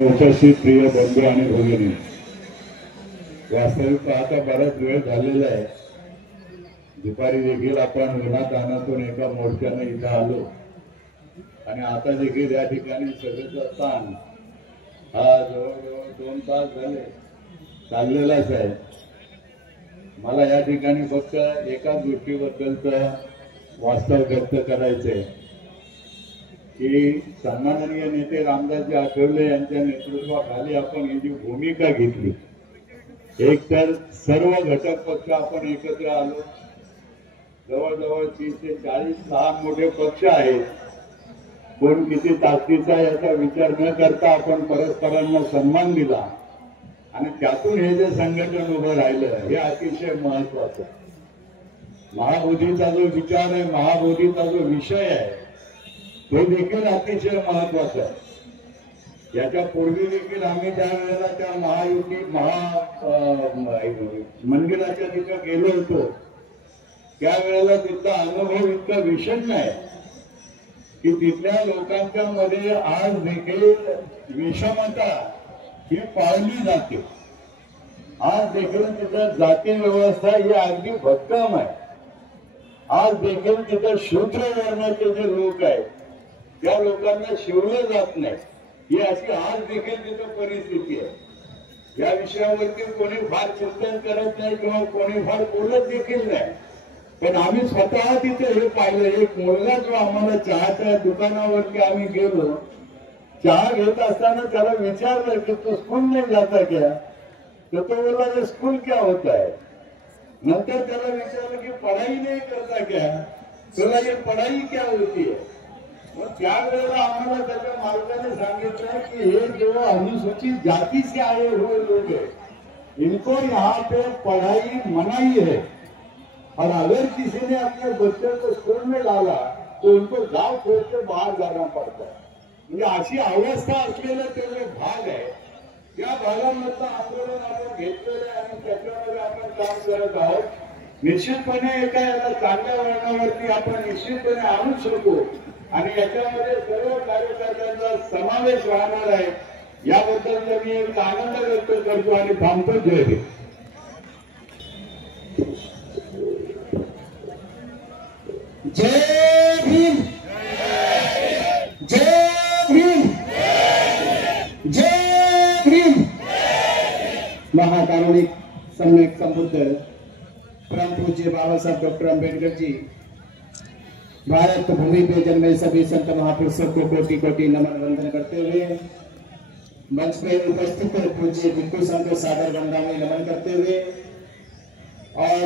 उपस्थित प्रिय बंधू आणि भगिनी, वास्तविक पाहता बराच वेळ झालेला आहे. दुपारी देखील आपण उन्हातानातून एका मोर्चाने इथं आलो आणि आता देखील या ठिकाणी सगळ्याचा ताण हा जवळजवळ 2 तास झाले चाललेलाच आहे. मला या ठिकाणी फक्त एकाच गोष्टीबद्दलचं वास्तव व्यक्त करायचंय की सन्माननीय नेते रामदासजी आठवले यांच्या नेतृत्वाखाली आपण ही जी भूमिका घेतली, एक तर सर्व घटक पक्ष आपण एकत्र आलो. जवळजवळ 30 ते 40 लहान मोठे पक्ष आहेत. कोण किती ताकदीचा याचा विचार न करता आपण परस्परांना सन्मान दिला आणि त्यातून हे जे संघटन उभं राहिलं हे अतिशय महत्वाचं. महाबोधीचा जो विचार आहे, महाबोधीचा जो विषय आहे, तो देखील अतिशय महत्वाचा आहे. याच्या पूर्वी देखील आम्ही त्यावेळेला त्या महायुती मंदिराच्या तिथं गेलो होतो. त्यावेळेला तिथला अनुभव इतका विषण्ण आहे की तिथल्या लोकांच्या मध्ये आज देखील विषमता ही पाळली जाते. आज देखील तिथं जाती व्यवस्था ही अगदी भक्कम आहे. आज देखील तिथं शूद्र वर्णाचे जे लोक आहेत त्या लोकांना शिवलं जात नाही. ही अशी आज देखील तिथं परिस्थिती आहे. या विषयावरती कोणी फार चिंतन करत नाही किंवा कोणी फार बोलत देखील नाही. पण आम्ही स्वतः तिथे हे पाहिलं. एक मुलगा जो आम्हाला चहाच्या दुकानावरती आम्ही गेलो, चहा घेत असताना त्याला विचारलं की तू स्कूल नहीं जाता क्या? तो बोला ये स्कूल क्या होता है. नंतर त्याला विचारलं की पढ़ाई नहीं करता क्या? तुला ये पढ़ाई क्या होती है? मग त्यावेळेला आम्हाला त्याच्या मालकाने सांगितलं की हे जो अनुसूचित जाति से आए हुए लोग हैं, इनको यहाँ पे पढ़ाई मनाही है और अगर किसी ने अपने बच्चे को स्कूल में डाला तो उनको गांव छोड़ के बाहर जाना पड़ता है. म्हणजे अशी अवस्था असलेला ते जो भाग आहे त्या भागामधलं आंदोलन आपण घेतलेलं आणि त्याच्यामध्ये आपण काम करत आहोत. निश्चितपणे एका याला चांगल्या वळणावरती आपण निश्चितपणे आणू शकतो आणि याच्यामध्ये सर्व कार्यकर्त्यांचा समावेश राहणार आहे. याबद्दल मी एक आनंद व्यक्त करतो आणि थांबतो. जय हिंद. जय भीम, जय भीम, जय भीम. महाकारुणिक सम्यक संबुद्ध परम पूज्य बाबा साहब डॉक्टर अम्बेडकर जी भारत भूमि पे जन्मे सभी संत महापुरुषों को कोटि कोटि नमन वंदन करते हुए मंच पे उपस्थित पूज्य भिक्खु संघ को सादर वंदनाएं नमन करते हुए और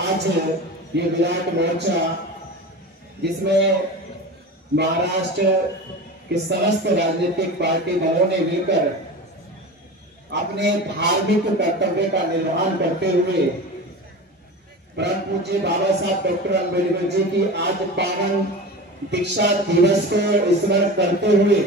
आज ये विराट मोर्चा जिसमें महाराष्ट्र के समस्त राजनीतिक पार्टी दलों ने मिलकर अपने धार्मिक कर्तव्य का निर्वहन करते हुए परम पूज्य बाबा साहब डॉक्टर अम्बेडकर जी की आज पावन दीक्षा दिवस को स्मरण करते हुए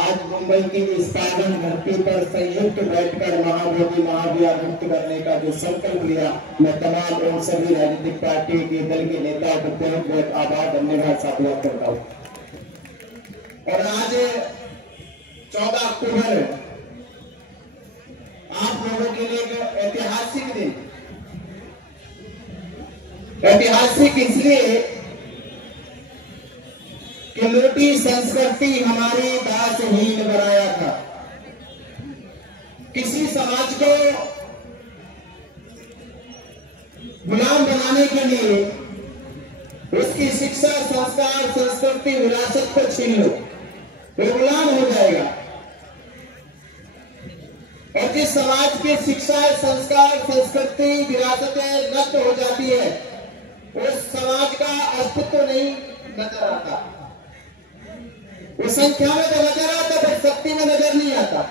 आज मुंबई की इस पावन धरती पर संयुक्त बैठकर महाबोधि महाभियान मुक्त करने का जो संकल्प लिया, मैं तमाम और सभी राजनीतिक पार्टी के दल के नेताओं को बहुत बहुत आभार धन्यवाद साधुवाद करता हूँ. और आज 14 अक्टूबर आप लोगों के लिए एक ऐतिहासिक दिन. ऐतिहासिक इसलिए कि लूटी संस्कृति हमारी दासहीन बनाया था. किसी समाज को गुलाम बनाने के लिए उसकी शिक्षा, संस्कार, संस्कृति, विरासत को छीन लो, वो गुलाम हो जाएगा. और जिस समाज की शिक्षा, संस्कार, संस्कृति, विरासतें नष्ट हो जाती है, उस समाज का अस्तित्व नहीं नजर आता. वो संख्या में तो नजर आता, पर शक्ति में नजर नहीं आता.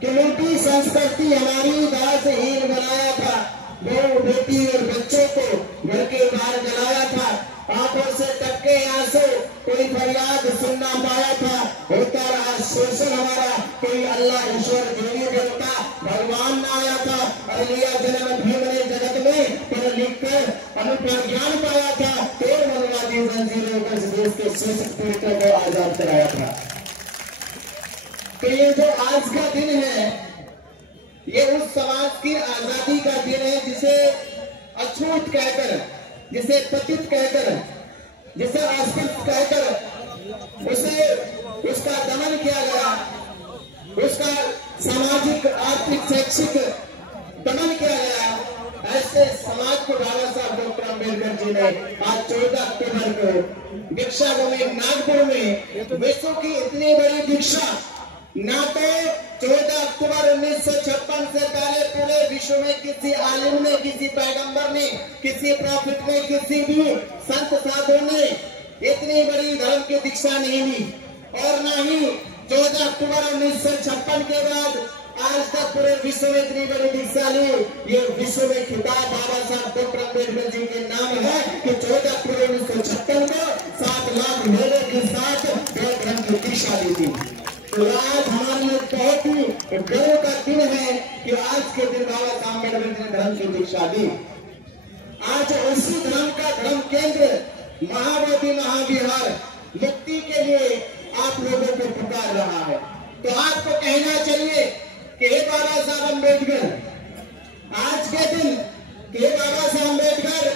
कि लूटी संस्कृति हमारी दासहीन बनाया था. बहू, बेटी और बच्चों को घर के बाहर जलाया था. आंखों से टपके आंसू, कोई फरियाद सुन ना पाया था. होता रहा शोषण हमारा. कोई अल्लाह, ईश्वर, देवी देवता, भगवान ना आया था. और लिया जन्म भीम ने जगत में पढ़ लिख कर अनुपम ज्ञान पाया था. तेर मनवादी जंजीरों को देश के शोषक पीड़ितों को आजाद कराया था. तो ये जो आज का दिन है, ये उस समाज की आजादी का दिन है जिसे अछूत कहकर, जिसे पतित कहकर, जिसे अस्पृश्य कहकर उसे उसका दमन किया गया, उसका सामाजिक आर्थिक शैक्षिक दमन किया गया। ऐसे समाज को बाबा साहब डॉक्टर अम्बेडकर जी ने आज 14 अक्टूबर को दीक्षा भूमि नागपुर में विश्व की इतनी बड़ी दीक्षा, ना तो 14 अक्टूबर 1956 से पहले पूरे विश्व में किसी आलिम ने, किसी पैगंबर ने, किसी प्रॉफिट ने, किसी भी संत साधु ने इतनी बड़ी धर्म की दीक्षा नहीं ली, और ना ही 14 अक्टूबर 1956 के बाद आज तक पूरे विश्व में इतनी बड़ी दीक्षा ली। ये विश्व में खिताब बाबा साहब डॉक्टर अम्बेडकर जी के नाम है कि 14 अक्टूबर 1956 को 7 लाख लोगों के साथ धर्म की दीक्षा ली थी। तो आज हमारे लिए बहुत ही गर्व का दिन है कि आज के दिन बाबा साहब अम्बेडकर जी ने धर्म की दीक्षा दी। आज उसी धर्म का धर्म केंद्र महाबोधि महाविहार मुक्ति के लिए आप लोगों को पुकार रहा है। तो आपको कहना चाहिए कि हे बाबा साहब अम्बेडकर, आज के दिन हे बाबा साहब अम्बेडकर,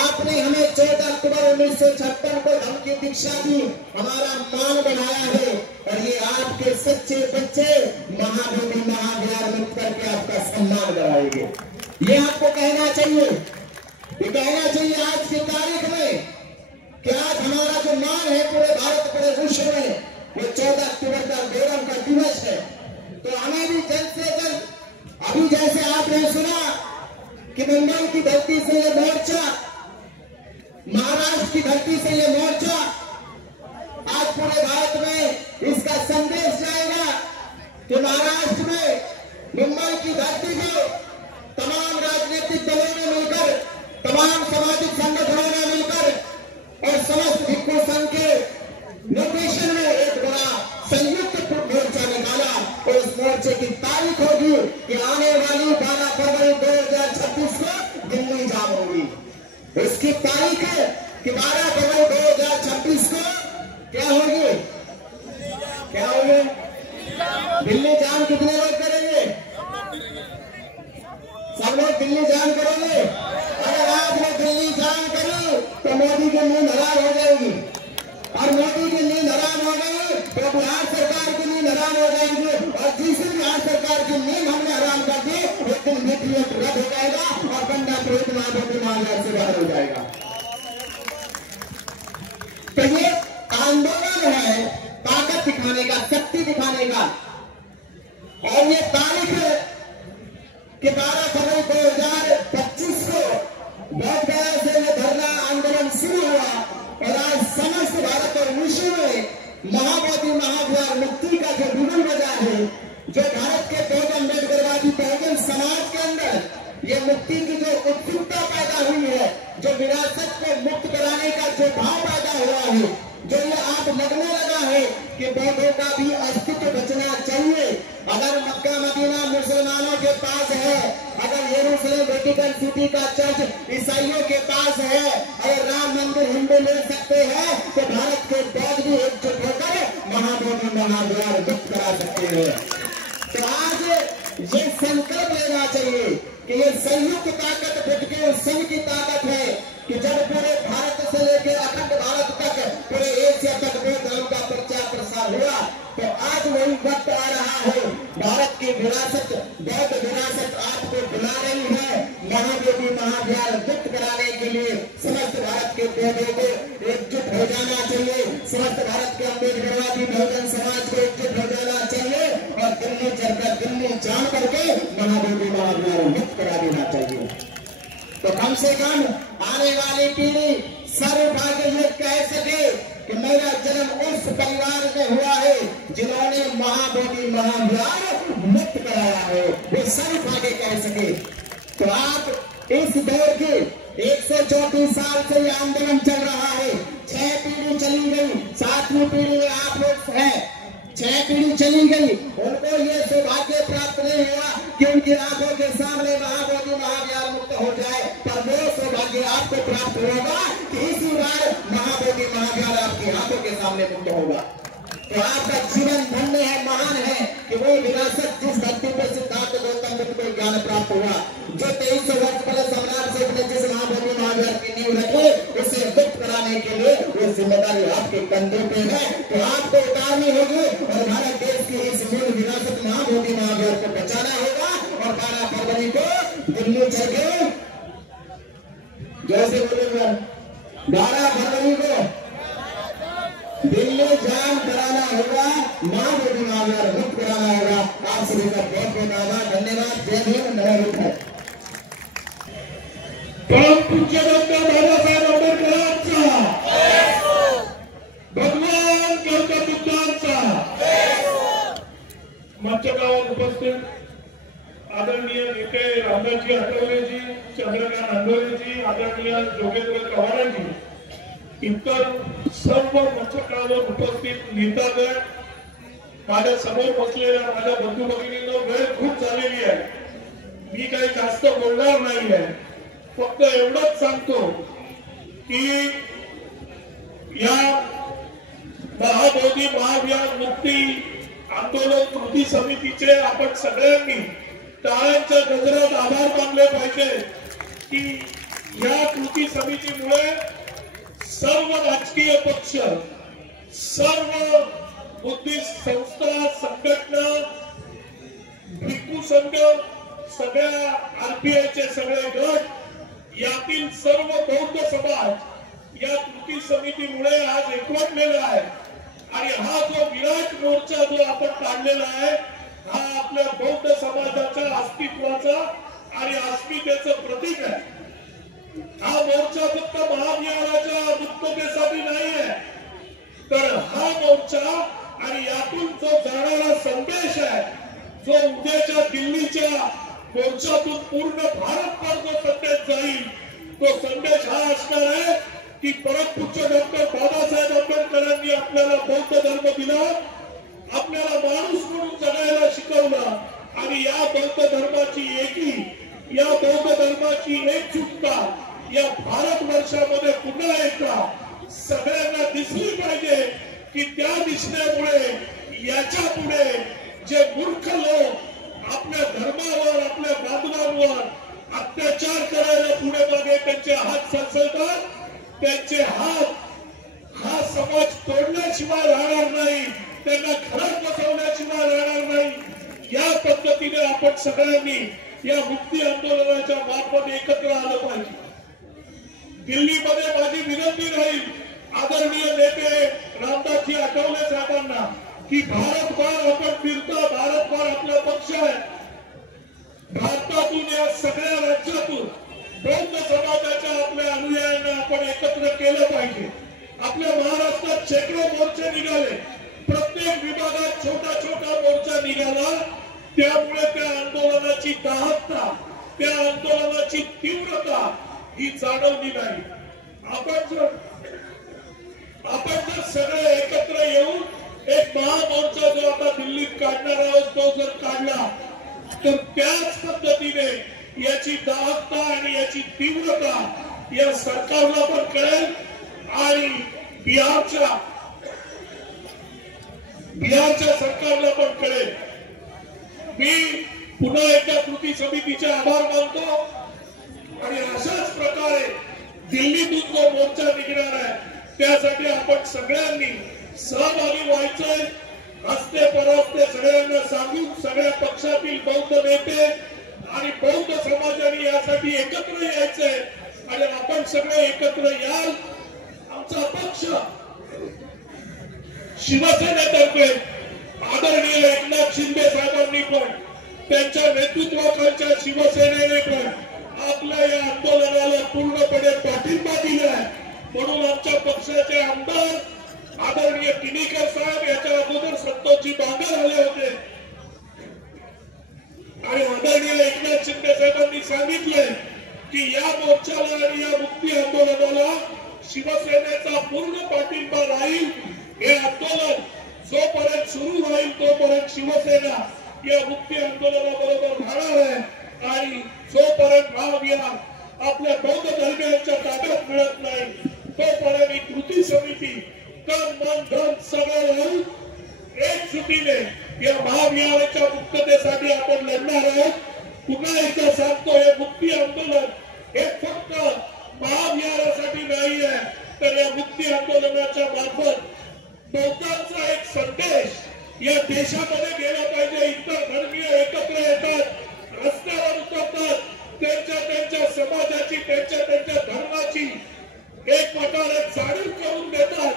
आपने हमें 14 अक्टूबर 1956 को धर्म की दीक्षा दी, हमारा मान बढ़ाया है, और ये आपके सच्चे बच्चे महाबोधि महाविहार मुक्त करके आपका सम्मान बढ़ाएंगे। ये आपको कहना चाहिए, ये कहना चाहिए आज की तारीख में कि आज हमारा जो मान है पूरे भारत, पूरे विश्व में, वो 14 अक्टूबर का गौरव का दिवस है। तो हमें भी जल्द से जल्द, अभी जैसे आपने सुना कि मुंबई की धरती से ये मोर्चा, महाराष्ट्र की धरती से ये मोर्चा, आज पूरे भारत में इसका संदेश जाएगा कि महाराष्ट्र में मुंबई की धरती को तमाम राजनीतिक दलों ने मिलकर, तमाम सामाजिक संगठनों ने मिलकर और समस्त भिक्षु संघ के निर्देशन में एक बड़ा संयुक्त मोर्चा निकाला, और उस मोर्चे की तारीख होगी कि आने वाली 12 फरवरी 2026 को दिल्ली जाम होगी। उसकी तारीख है कि 12 फरवरी 2026 को क्या होगी, क्या होगी? दिल्ली जाम कितने लोग करेंगे? सब लोग दिल्ली जाम करेंगे। अगर आज मैं दिल्ली जाम करूं तो मोदी की नींद हराम हो जाएगी, और मोदी की नींद हराम हो गई तो बिहार सरकार की नींद हराम हो जाएगी, और जिस दिन बिहार सरकार की नींद हमने हराम कर दी उस दिन नीतियों रद्द हो जाएगा और बंदा पुरोहित महाबोधि महाविहार से बाहर हो जाएगा। तो ये आंदोलन है ताकत दिखाने का, शक्ति दिखाने का, और ये तारीख है कि 12 फरवरी 2025 को बहुत बड़ा से ये धरना आंदोलन शुरू हुआ, और आज समस्त भारत और विश्व में महाबोधि महाविहार मुक्ति का जो बिगुल बजा है, जो भारत के बहुजन अम्बेडकरवादी बहुजन समाज के अंदर ये मुक्ति की जो उत्सुकता पैदा हुई है, जो विरासत को मुक्त कराने का जो भाव पैदा हुआ है, जो ये आप लगने लगा है कि बौद्धों का भी अस्तित्व बचना चाहिए। अगर मक्का मदीना मुसलमानों के पास है, अगर यरूशलेम वेटिकन सिटी का चर्च ईसाइयों के पास है, अगर राम मंदिर हिंदू ले सकते हैं, तो भारत के बौद्ध भी एकजुट होकर महाबोधि महाविहार मुक्त करा सकते हैं। तो आज ये संकल्प लेना चाहिए कि ये संयुक्त ताकत जुट के उस संघ की ताकत है कि जब पूरे भारत से लेकर अखंड भारत तक, पूरे एशिया तक बौद्ध धर्म का प्रचार प्रसार हुआ, तो आज वही वक्त आ रहा है, भारत की विरासत, बौद्ध विरासत आपको बुला रही है। महाबोधि महाविहार मुक्त कराने के लिए समस्त भारत के बौद्धों को एकजुट हो जाना चाहिए, समस्त भारत के अम्बेडकरवादी बहुजन समाज को एकजुट हो जाना चाहिए, और दिल्ली चलकर, दिल्ली जान करके महाबोधि महाविहार मुक्त करा देना चाहिए। तो कम से कम आने वाली पीढ़ी सर्वभाग्य ये कह सके कि मेरा जन्म उस परिवार में हुआ है जिन्होंने महाबोधि महाविहार मुक्त कराया है, वो सर्वभाग्य कह सके। तो आप इस दौर के 134 साल से ये आंदोलन चल रहा है, 6 पीढ़ी चली गई, 7वीं पीढ़ी में आप लोग हैं, 6 पीढ़ी चली गई, उनको ये सौभाग्य प्राप्त नहीं हुआ कि उनकी आंखों के सामने महाबोधि महाविहार मुक्त हो जाए, पर वो सौभाग्य आपको प्राप्त होगा कि इसी बार महाबोधि महाविहार आपकी आंखों के सामने मुक्त होगा। तो आपका जीवन धन्य है, महान है, कि वो विरासत जिस धरती पर सिद्धार्थ गौतम बुद्ध को ज्ञान प्राप्त हुआ, जो 2300 वर्ष पहले सम्राट अशोक ने जिस महाबोधि महावीर की नींव रखी, उसे मुक्त कराने के लिए वो जिम्मेदारी आपके कंधों पे है। तो आपको उतारनी होगी और भारत देश की इस मूल विरासत महाबोधि महावीर को बचाना होगा। और 12 फरवरी को दिल्ली चल के जैसे बोले 12 फरवरी को दिल्ली जाम कराना होगा, महाबोधि महावीर मुक्त कराना होगा। आप सभी का बहुत बहुत आभार, धन्यवाद। जय भीम, नमो बुद्धाय। परम पूज्य डॉक्टर बाबासाहेब आंबेडकरांचा, भगवान गौतम बुद्धांचा, मंचकावर उपस्थित आदरणीय नेते रामदासजी आठवलेजी, चंद्रकांत अंडोलेजी, आदरणीय जोगेंद्र चव्हाणजी, इतर सर्व मंचकावर उपस्थित नेतागण, माझ्या समोर बसलेल्या माझ्या बंधू भगिनींना वेळ खूप झालेली आहे, मी काही जास्त बोलणार नाही आहे, फक्त एवढंच सांगतो की या महाबोधी महावीर मुक्ती आंदोलन कृती समितीचे आपण सगळ्यांनी टाळ्यांच्या गजरात आभार मानले पाहिजे की या कृती समितीमुळे सर्व राजकीय पक्ष, सर्व बुद्धिस्ट संस्था, संघटना, भिक्खू संघ, सगळ्या आरपीआयचे सगळे गट, यातील सर्व बौद्ध समाज या कृती समितीमुळे आज एकवटलेला आहे। आणि हा जो विराट मोर्चा जो आपण काढलेला आहे, हा आपल्या बौद्ध समाजाच्या अस्तित्वाचा आणि अस्मितेचं प्रतीक आहे। हा मोर्चा फक्त महाविहाराच्या मुक्ततेसाठी नाही आहे, तर हा मोर्चा आणि यातून जो जाणारा संदेश आहे, जो उद्याच्या दिल्लीच्या मोर्चातून पूर्ण भारतभर जो संदेश जाईल, तो संदेश हा असणार आहे की परमपूज्य डॉक्टर बाबासाहेब आंबेडकरांनी आपल्याला बौद्ध धर्म दिला, आपल्याला माणूस म्हणून जगायला शिकवलं, आणि या बौद्ध धर्माची एकी, या बौद्ध धर्माची एकजुटता या भारतवर्षामध्ये पुन्हा एकदा सगळ्यांना दिसली पाहिजे की त्या दिसण्यामुळे याच्या पुढे जे मूर्ख लोक आपल्या धर्मावर, आपल्या बांधवांवर अत्याचार करायला पुढे मागे त्यांचे हात सरसवतात, त्यांचे हात हा समाज तोडण्याशिवाय राहणार नाही, त्यांना घरात बसवण्याशिवाय राहणार नाही। या पद्धतीने आपण सगळ्यांनी या मुक्ती आंदोलनाच्या मार्फत एकत्र आलं पाहिजे। दिल्लीमध्ये माझी विनंती राहील आदरणीय नेते रामदासजी आठवले साहेबांना की भारतभर आपण फिरता, भारतभर आपला पक्ष आहे, भारतातून या सगळ्या राज्यातून बौद्ध समाजाच्या आपल्या अनुयायांना आपण एकत्र केलं पाहिजे। आपल्या महाराष्ट्रात शेकडो मोर्चे निघाले, प्रत्येक विभागात छोटा छोटा मोर्चा निघाला, त्यामुळे त्या आंदोलनाची दाहकता, त्या आंदोलनाची तीव्रता ही जाणवली नाही। आपण जर सगळे एकत्र येऊन एक महामोर्चा जो आता दिल्लीत काढणार आहोत तो जर काढला, तर त्याच पद्धतीने याची दाहकता आणि याची तीव्रता या सरकारला पण कळेल आणि बिहारच्या सरकारला पण कळेल। मी पुन्हा एकदा कृती समितीचे आभार मानतो आणि अशाच प्रकारे दिल्लीतून जो मोर्चा निघणार आहे त्यासाठी आपण सगळ्यांनी सहभागी व्हायचंय। हस्ते परस्ते सगळ्यांना सांगून सगळ्या पक्षातील बौद्ध नेते आणि बौद्ध समाजाने यासाठी एकत्र यायचंय आणि आपण सगळे एकत्र याल। आमचा पक्ष शिवसेनेतर्फे आदरणीय एकनाथ शिंदे साहेबांनी पण, त्यांच्या नेतृत्वाखालच्या शिवसेनेने पण आपल्या या आंदोलनाला पूर्णपणे पाठिंबा दिलाय। म्हणून आमच्या पक्षाचे आमदार आदरणीय किनीकर साहेब याच्या अगोदर संतोषजी बांगर आले होते आणि आदरणीय एकनाथ शिंदे साहेबांनी सांगितले की या मोर्चाला आणि या मुक्ती आंदोलनाला शिवसेनेचा पूर्ण पाठिंबा राहील। हे आंदोलन जोपर्यंत सुरू राहील तोपर्यंत शिवसेना या मुक्ती आंदोलनाबरोबर राहणार आहे आणि जोपर्यंत महाविहार आपल्या बौद्ध धर्मियांच्या ताब्यात मिळत नाही तोपर्यंत ही कृती समिती तन मन धन सगळं एकजुटीने या महाविहाराच्या मुक्ततेसाठी आपण लढणार आहोत। पुन्हा एकदा सांगतो, हे मुक्ती आंदोलन हे फक्त महाविहारासाठी नाही आहे, तर या मुक्ती आंदोलनाच्या मार्फत लोकांचा एक संदेश या देशामध्ये गेला पाहिजे। इतर धर्मीय एकत्र येतात, रस्त्यावर उतरतात, त्यांच्या समाजाची त्यांच्या धर्माची एक प्रकारे जाणीव करून देतात।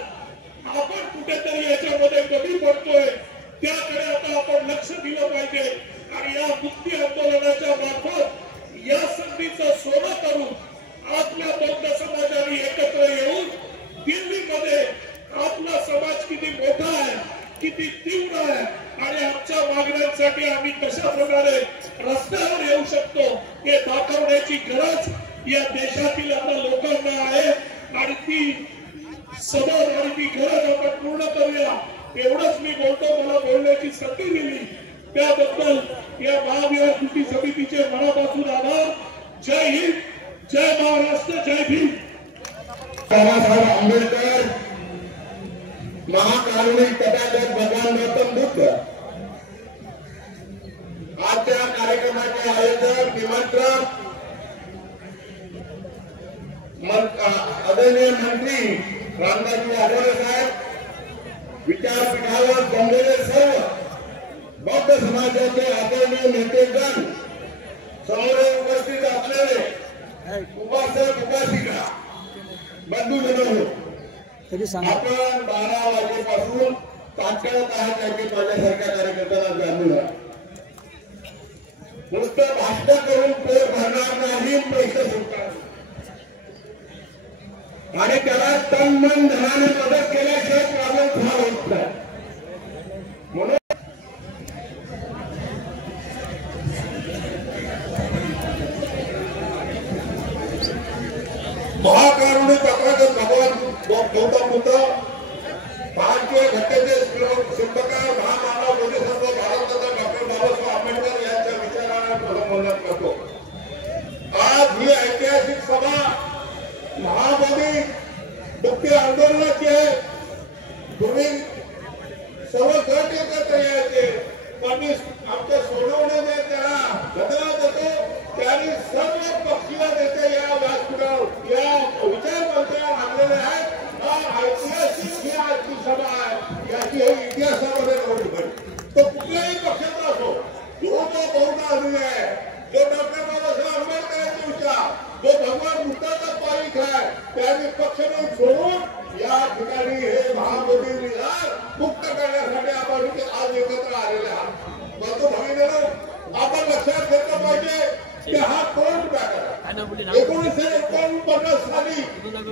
आपण कुठेतरी याच्यामध्ये कमी पडतोय, त्याकडे आता आपण लक्ष दिलं पाहिजे आणि या मुक्ती आंदोलनाच्या मार्फत या संधीचं सोनं करून आपल्या बौद्ध समाजाने एकत्र येऊन दिल्लीमध्ये आपला समाज किती मोठा आहे, किती तीव्र आहे आणि आमच्या मागण्यांसाठी आम्ही कशा प्रकारे रस्त्यावर येऊ शकतो हे दाखवण्याची गरज या देशातील आता लोकांना आहे आणि ती समज आणि ती गरज आपण पूर्ण करूया। एवढंच मी बोलतो, मला बोलण्याची संधी दिली त्याबद्दल या महाविहार कृती समितीचे मनापासून आभार। जय हिंद, जय महाराष्ट्र, जय भीम। बाबासाहेब आंबेडकर, महाकारुणी तथागत भगवान गौतम बुद्ध, आजच्या कार्यक्रमाचे आयोजक निमंत्रक आदरणीय मंत्री रामदासजी आठवले साहेब, विचारपीठावर जमलेले सर्व बौद्ध समाजाचे आदरणीय नेतेगण, समोर उपस्थित असलेले उपासक उपासिका बंधूजन, आपण 12 वाजेपासून तात्काळत आहात याची माझ्यासारख्या कार्यकर्त्यांना जाणून आहे। नुसतं भाषण करून पोट भरणार नाही, पैसे सुटणार आणि त्याला तन मन धनाने मदत केल्याशिवाय प्रॉब्लेम सॉल्व्ह होत नाही। म्हणून महाकारुणी तथागत भगवान गौतम बुद्ध, भारतीय घटनेचे शिल्पकार महामानव बोधिसत्व भारतरत्न डॉक्टर बाबासाहेब आंबेडकर यांच्या विचारांना वंदन करतो। आज ही ऐतिहासिक सभा महाबोधी मुक्ती आंदोलनाची आहे। तुम्ही सर्व गट एकत्र यायचे, पण आमच्या सोडवण्याने त्याला धन्यवाद देतो। त्यांनी सर्व पक्षीय नेते या व्यासपीठावर या विचारमंचावर आणलेले आहेत। ऐतिहासिक ही आजची सभा आहे, याची हे इतिहासामध्ये नोंद करी। तो कुठल्याही पक्षाचा असो, जो बौद्ध अनुयायी आहे, जो डॉक्टर बाबासाहेब आंबेडकरांचे विचार, जो भगवान बुद्धाचा पाईक आहे, त्यांनी पक्षाने सोडून या ठिकाणी हे महाबोधी विहार मुक्त करण्यासाठी आपण आज एकत्र आलेले आहात। बंधू भगिनींनो, आपण लक्षात घेतलं पाहिजे की हा कोर्ट मॅटर आहे। 1949 साली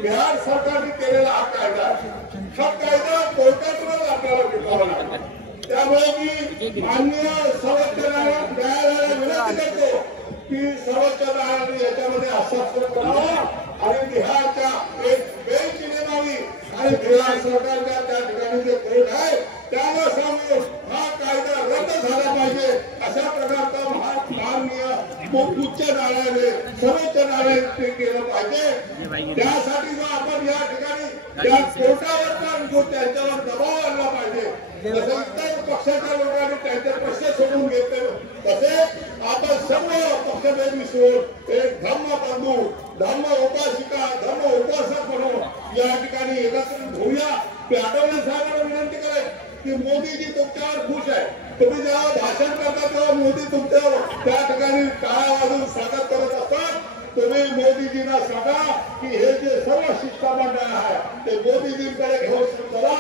बिहार सरकारने केलेला हा कायदा कोर्टातूनच आपल्याला टिकवावा लागला। त्यामुळे मी माननीय सर्वोच्च न्यायालयाला विनंती करतो की सर्वोच्च न्यायालयाने याच्यामध्ये हस्ताक्षर करावा आणि बिहारच्या एक बेंच नेमावी आणि बिहार सरकारच्या त्या ठिकाणी जे कोर्ट आहे त्याला सांगून हा कायदा रद्द झाला पाहिजे, अशा प्रकारचा माननीय उच्च न्यायालयाने सर्वोच्च न्यायालयाने केलं पाहिजे। त्यासाठी आपण या ठिकाणी त्या कोर्टावर पण जो त्यांच्यावर दबाव आणला पाहिजे, तसे इतर पक्षाच्या लोकांनी त्यांचे प्रश्न सोडून घेतले, तसे आपण सर्व पक्षभेद विसरून एक धम्म बंधू, धम्म उपासिका, धम्म उपासक म्हणून या ठिकाणी एकत्रित होऊया। मी आठवले साहेबांना विनंती करेन की मोदीजी तुमच्यावर खुश आहे, तुम्ही जेव्हा भाषण करता तेव्हा मोदी तुमच्यावर त्या ठिकाणी टाळ्या वाजवून स्वागत करत असतात। तुम्ही मोदीजींना सांगा की हे जे सर्व शिष्टमंडळ आहे ते मोदीजींकडे घेऊन चला।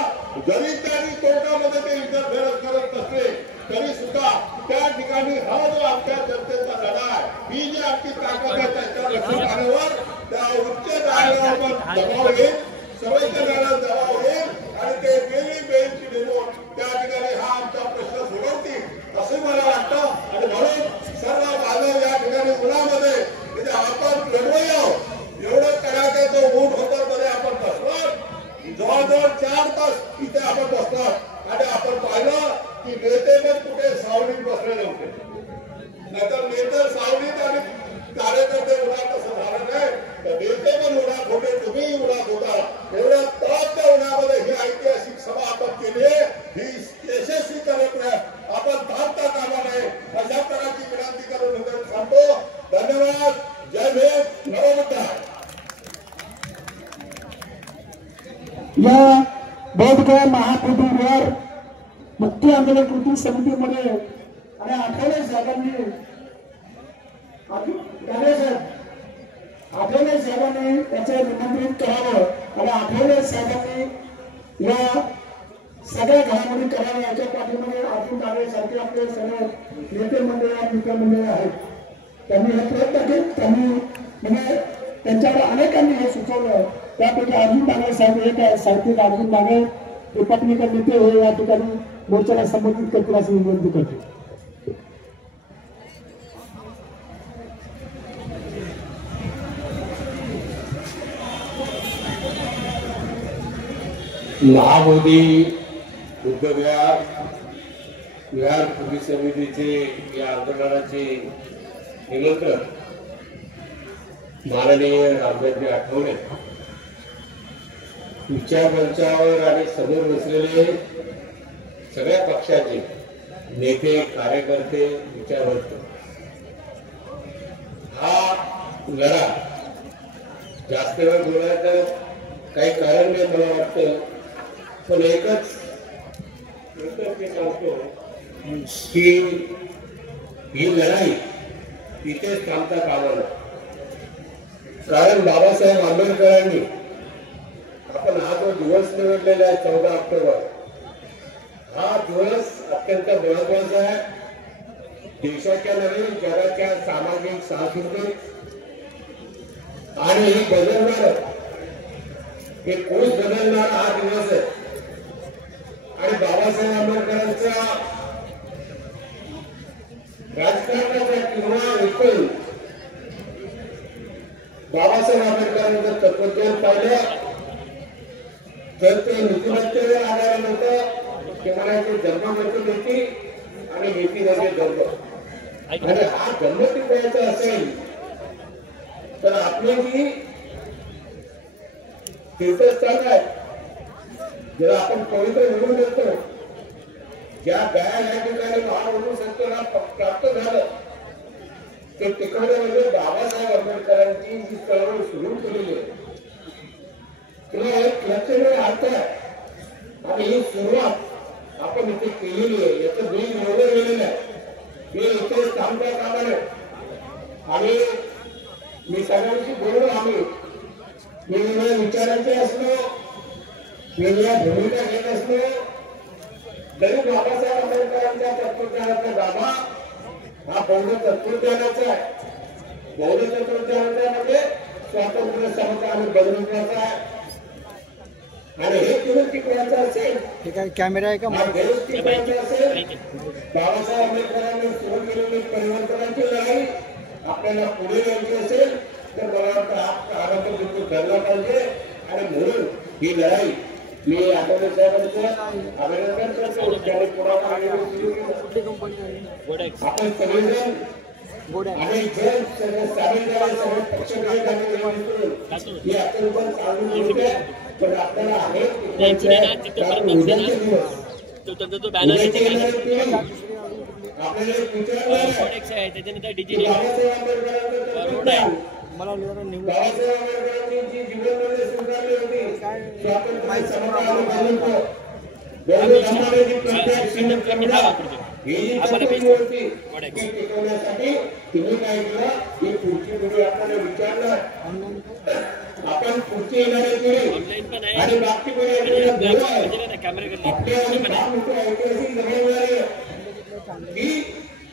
जरी त्यांनी कोर्टामध्ये ते इंटरफेरन्स करत नसले तरी सुद्धा त्या ठिकाणी हा जो आमच्या जनतेचा लढा आहे, ही जी आमची ताकद आहे, त्याच्या लक्षात आल्यावर त्या उच्च न्यायालयावर दबाव येईल, सर्वोच्च न्यायालयात दबाव येईल आणि ते वेगळी बेंच नेमून त्या ठिकाणी हा आमचा प्रश्न सोडवतील असं मला वाटतं। आणि म्हणून सर्व बांधव या ठिकाणी उन्हामध्ये म्हणजे आपण लढवूया, एवढं कडाक्याचं ऊन होतं तरी आपण बसणार, जवळजवळ 4 तास इथे आपण बसणार आणि आपण पाहिलं की नेते पण कुठे सावलीत बसलेले होते, नाहीतर नेते सावलीत आणि कार्यकर्ते उन्हात तसं झालं नाही, तर नेते पण उन्हात होते, तुम्ही उन्हात होता। एवढ्या तापच्या उन्हामध्ये ही ऐतिहासिक सभा आपण केली आहे, ही यशस्वी करत या बोधगया महाप्रभूवर मुक्ती आंदोलन कृती समितीमध्ये आणि आठवले साहेबांनी आठवले साहेबांनी त्याचे निमंत्रित करावं आणि आठवले साहेबांनी या सगळ्या घडामोडी कराव्या याच्या पाठीमध्ये अर्जुन दानवे सारखे आपले सर्व नेते मंडळ मित्रमंडळ आहेत. त्यांनी हे प्रयत्न केले. त्यांनी म्हणजे त्यांच्यावर अनेकांनी हे सुचवलं. त्यापैकी अर्जुन दानवे साहेब एक आहे. साहित्यिक अर्जुन दानवे ते पत्नीकर नेते हे या ठिकाणी मोर्चाला संबोधित करतील अशी विनंती करतो. महाबोधी बुद्धविहार विहार कृती समितीचे या आंदोलनाचे निमंत्रण माननीय रामदासजी आठवले विचारमंचावर आणि समोर बसलेले सगळ्या पक्षाचे नेते कार्यकर्ते विचारवंत हा लढा जास्त वेळ बोलायचं काही कारण नाही मला वाटतं. पण एकच मी सांगतो की ही लढाई इथेच थांबता कामा नये. कारण बाबासाहेब आंबेडकरांनी आपण हा जो दिवस निवडलेला आहे 14 ऑक्टोबर हा दिवस अत्यंत महत्वाचा आहे. देशाच्या नवीन जगाच्या सामाजिक सांस्कृतिक आणि बदलणार हे कोर्स बदलणार हा दिवस आहे. आणि बाबासाहेब आंबेडकरांचा राजकारणाचा किंवा एकूण बाबासाहेब आंबेडकरांचं तत्वज्ञान पाहिलं तर ते नीतिमत्तेवर आधार नव्हतं. ते म्हणायचे जन्ममृत्यू नीती आणि नीती म्हणजे जन्म. आणि हा जन्म टिकवायचा असेल तर आपली जी तीर्थस्थान आहे ज्याला आपण पवित्र निवडून देतो ज्या गया या ठिकाणी महामंडळ संस्थेला प्राप्त झालं ते टिकवणे म्हणजे बाबासाहेब आंबेडकरांची जी चळवळ सुरू केलेली आहे तिला एक लक्षणीय अर्थ आहे. आणि ही सुरुवात आपण इथे केलेली आहे. याचं बीज एवढं गेलेलं आहे हे इथे थांबता कामा नये. आणि मी सगळ्यांशी बोललो आम्ही वेगवेगळ्या विचारांचे असलो वेगवेगळ्या भूमिका घेत असलो तरी बाबासाहेब आंबेडकरांच्या तत्वज्ञानाचा गाभा हा बौद्ध तत्वज्ञानाचा आहे. बौद्ध तत्वज्ञानाचा म्हणजे स्वातंत्र्य समता आणि बदलण्याचा आहे. आणि हे केवळ टिकवायचं असेल कॅमेरा आहे का टिकवायचं असेल बाबासाहेब आंबेडकरांनी सुरू केलेली परिवर्तनाची लढाई आपल्याला पुढे न्यायची असेल तर मला वाटतं हा आरोग्य बिलकुल ठरला पाहिजे. आणि म्हणून ही लढाई मी आठवले साहेबांचं अभिनंदन करतो. त्यांनी पुढाकार सुरू केला. आपण सगळेजण आणि जन सगळे सामील झाले सगळे पक्ष ही अत्यंत चांगली गोष्ट आहे. पण आपल्याला अनेक उद्याचे दिवस आपल्याला बाबासाहेब आंबेडकरांनी जी जीवनमूल्य स्वीकारली होती स्वातंत्र्य समता आणि ही टिकवण्यासाठी तुम्ही काय केलं ही पुढची पिढी आपल्याला विचारणार आपण पुढची येणारी पिढी आणि मागची पिढी ऐतिहासिक जबाबदारी की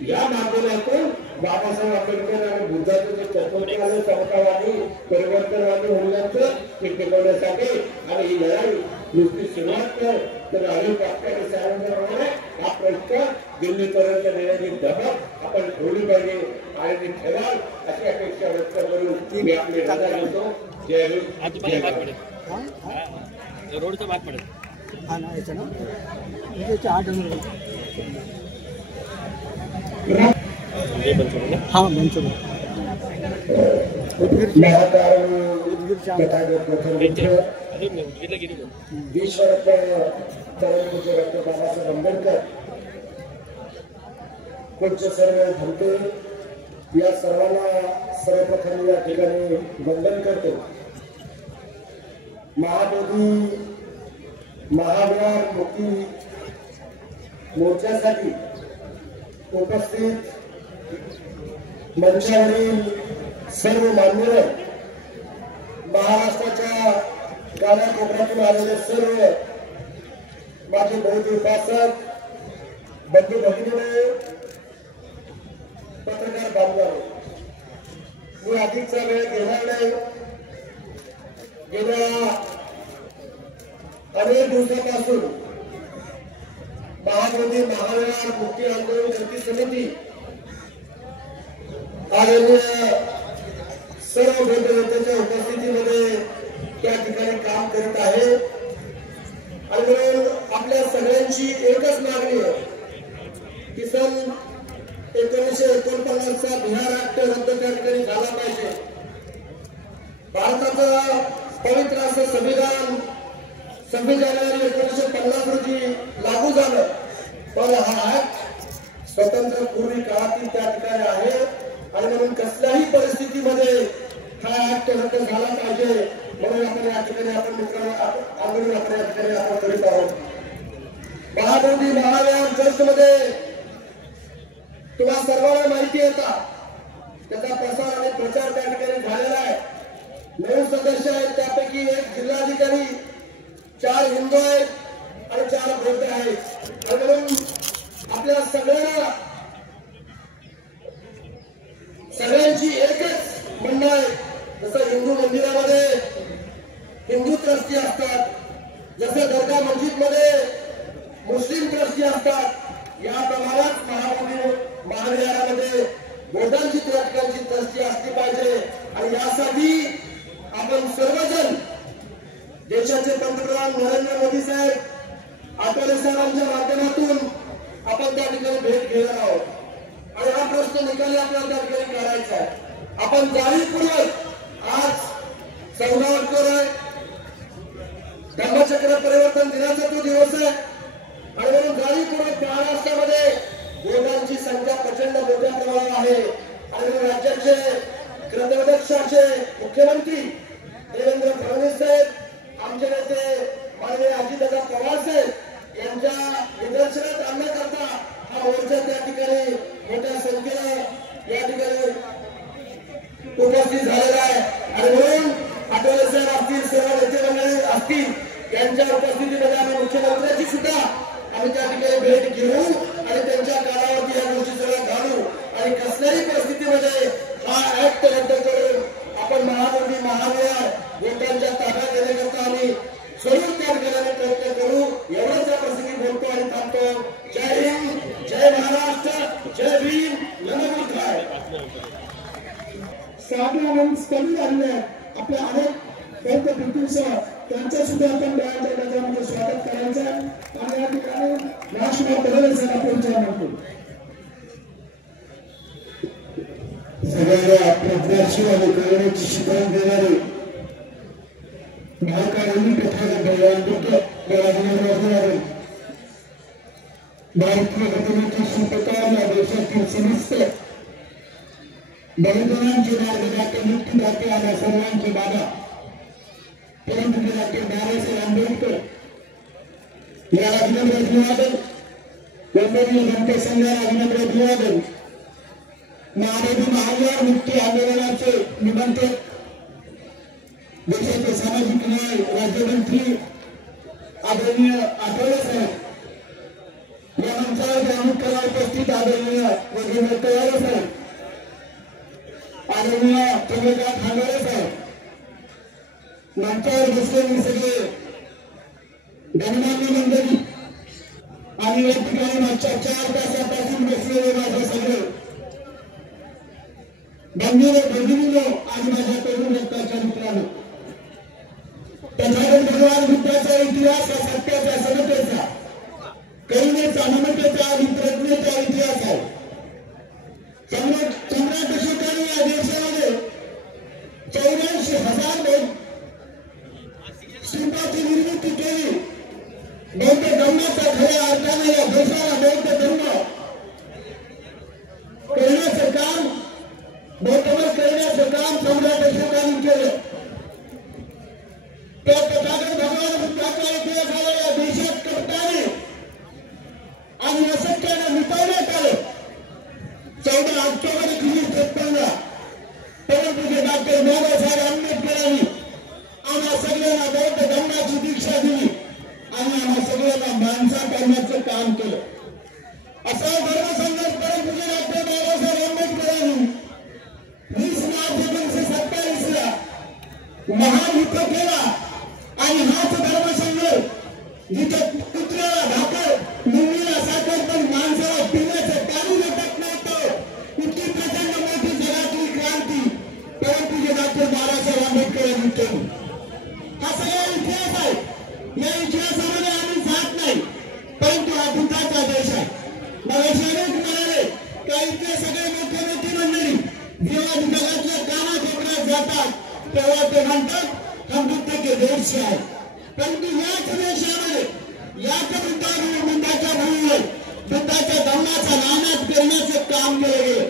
या माध्यमातून बाबासाहेब आंबेडकर आणि बुद्धाचं जे तत्वज्ञान समतावादी परिवर्तनवादी मूल्यांचं ते टिकवण्यासाठी आणि ही लढाई नुसती सुरुवात तर अनेक पक्षाने सांगितल्याप्रमाणे हा प्रश्न दिल्लीपर्यंत नेण्याची धमक आपण ठेवली पाहिजे आणि ती ठेवाल अशी अपेक्षा व्यक्त करून मी आपली रजा घेतो. जय हिंद. रोडचा भाग पडेल हा ना याचा ना हाँ मंचूर बाबासाहेब आंबेडकर कुछ सर्व धमते या सर्वांना सर्वप्रथम या ठिकाणी वंदन करतो. महाबोधी महाविहार मुक्ती मोर्चासाठी उपस्थित मंचावरील सर्व मान्यवर, महाराष्ट्राच्या कानाकोपऱ्यातून आलेले सर्व माझे बौद्ध उपासक बंधू भगिनीने, पत्रकार बांधव, मी अधिकचा वेळ घेणार नाही. गेल्या अनेक दिवसापासून महाबोधी महाविहार मुक्ती आंदोलन कृती समिती आदरणीय सर्व बौद्ध नेत्यांच्या उपस्थितीमध्ये त्या ठिकाणी काम करीत आहे. आणि म्हणून आपल्या सगळ्यांची एकच मागणी आहे की सन 1949चा बिहार ऍक्ट रद्द त्या ठिकाणी झाला पाहिजे. भारताचं पवित्र असं संविधान 26 जानेवारी 1950 रोजी लागू झालं, पण हा ऍक्ट स्वतंत्र पूर्वी काळातील त्या ठिकाणी आहे. आणि म्हणून कसल्याही परिस्थितीमध्ये हा ऍक्ट रद्द झाला पाहिजे, म्हणून आपण या ठिकाणी आपण आंदोलन आपण या ठिकाणी आपण करीत आहोत. महाबोधी महाविहार चर्चमध्ये तुम्हाला सर्वांना माहिती आहे का, त्याचा प्रसार आणि प्रचार त्या ठिकाणी झालेला आहे. 9 सदस्य आहेत, त्यापैकी एक जिल्हाधिकारी, 4 हिंदू आहेत आणि 4 बौद्ध आहेत. आणि म्हणून आपल्या सगळ्यांची एकच म्हणणं आहे, जसं हिंदू मंदिरामध्ये हिंदू ट्रस्टी असतात, जसं दर्गा मस्जिदमध्ये मुस्लिम ट्रस्टी असतात, या प्रमाणात महाविहारामध्ये बौद्धांची त्या ठिकाणची ट्रस्टी असली पाहिजे. आणि यासाठी आपण सर्वजण देशाचे पंतप्रधान नरेंद्र मोदी साहेब, आठवले साहेबांच्या माध्यमातून आपण त्या ठिकाणी भेट घेणार आहोत. आणि हा प्रश्न निकाली आपल्याला त्या ठिकाणी करायचा आहे. आपण जाणीवपूर्वक आज 14 ऑक्टोबर धर्मचक्र परिवर्तन दिनाचा तो दिवस आहे. आणि म्हणून जाणीवपूर्वक महाराष्ट्रामध्ये बौद्धांची संख्या प्रचंड मोठ्या प्रमाणात आहे. आणि म्हणून राज्याचे कृतज्ञ मुख्यमंत्री देवेंद्र फडणवीस साहेब, आमचे नेते माननीय अजितदादा पवार साहेब यांच्या निदर्शनात आणण्याकरता हा मोर्चा त्या ठिकाणी मोठ्या संख्येने या ठिकाणी उपस्थित झालेला आहे. आणि म्हणून आठवले साहेब असतील, सर्व नेते मंडळी असतील, यांच्या उपस्थितीमध्ये आम्ही मुख्यमंत्र्यांची सुद्धा आम्ही त्या ठिकाणी भेट घेऊ आणि त्यांच्या कानावरती या गोष्टी सगळ्या घालू. आणि कसल्याही परिस्थितीमध्ये हा ऍक्ट रद्द करून आपण महाबोधी महाविहार बौद्धांच्या ताब्यात देण्याकरता आम्ही जरूर त्या ठिकाणी प्रयत्न करू. एवढंच या प्रसंगी बोलतो आणि थांबतो. जय हिंद, जय महाराष्ट्र, जय भीम, नमो बुद्धाय. साध्या माणूस कमी झालेले आहेत आपल्या अनेक बौद्ध भिंतींसह, त्यांचं सुद्धा आपण डोळ्याच्या गजामध्ये स्वागत करायचं. आणि या ठिकाणी राष्ट्रपती पदवी आपण विचार करतो. सगळ्यांना प्रज्ञाशील आणि करुणेची शिकवण देणारे महाकारुणी तथागत भगवान बुद्ध विराजमान भारतीय घटनेची शिल्पकार या देशातील समस्त बलिदानांची मार्गदाते, मुक्तीदाते आणि सर्वांची बाबा परंतु डॉक्टर बाबासाहेब आंबेडकर याला अभिनंदन अभिवादन. वैभवीय जनता संघाला अभिनंदन अभिवादन. महाबोधी महाविहार मुक्ती आंदोलनाचे निमंत्रक देशाचे सामाजिक न्याय राज्यमंत्री आदरणीय आठवले साहेब, या मंचावर प्रमुख उपस्थित आदरणीय वैभव तयारे साहेब, आदरणीय चंद्रकांत हांगरे साहेब, मंचावर बसलेली सगळे गणमान्य मंडळी आणि या ठिकाणी मागच्या 4 तासापासून बसलेले माझे सगळे बंधू भगिनींनो आणि माझ्या तरुण रक्ताच्या मित्रांनो, तथागत भगवान बुद्धाचा इतिहास हा सत्याचा, समतेचा, करुणेचा, ममतेचा आणि प्रज्ञेचा इतिहास आहे. सम्राट अशोकाने या देशामध्ये 84,000 स्तूपाची निर्मिती केली. बौद्ध धर्माचा खऱ्या अर्थाने या देशाला बौद्ध धर्म करण्याचं काम, बौद्धमत करण्याचं काम सम्राट अशोकाने केलं. त्या तथागत भगवान बुद्धाचा इतिहासाला या ते म्हणतात हम बुद्ध के देश से आहे, परंतु याच देशामध्ये याच बुद्धाच्या भूमीवर बुद्धाच्या धम्माचा नामत करण्याचं काम केलं गेलं.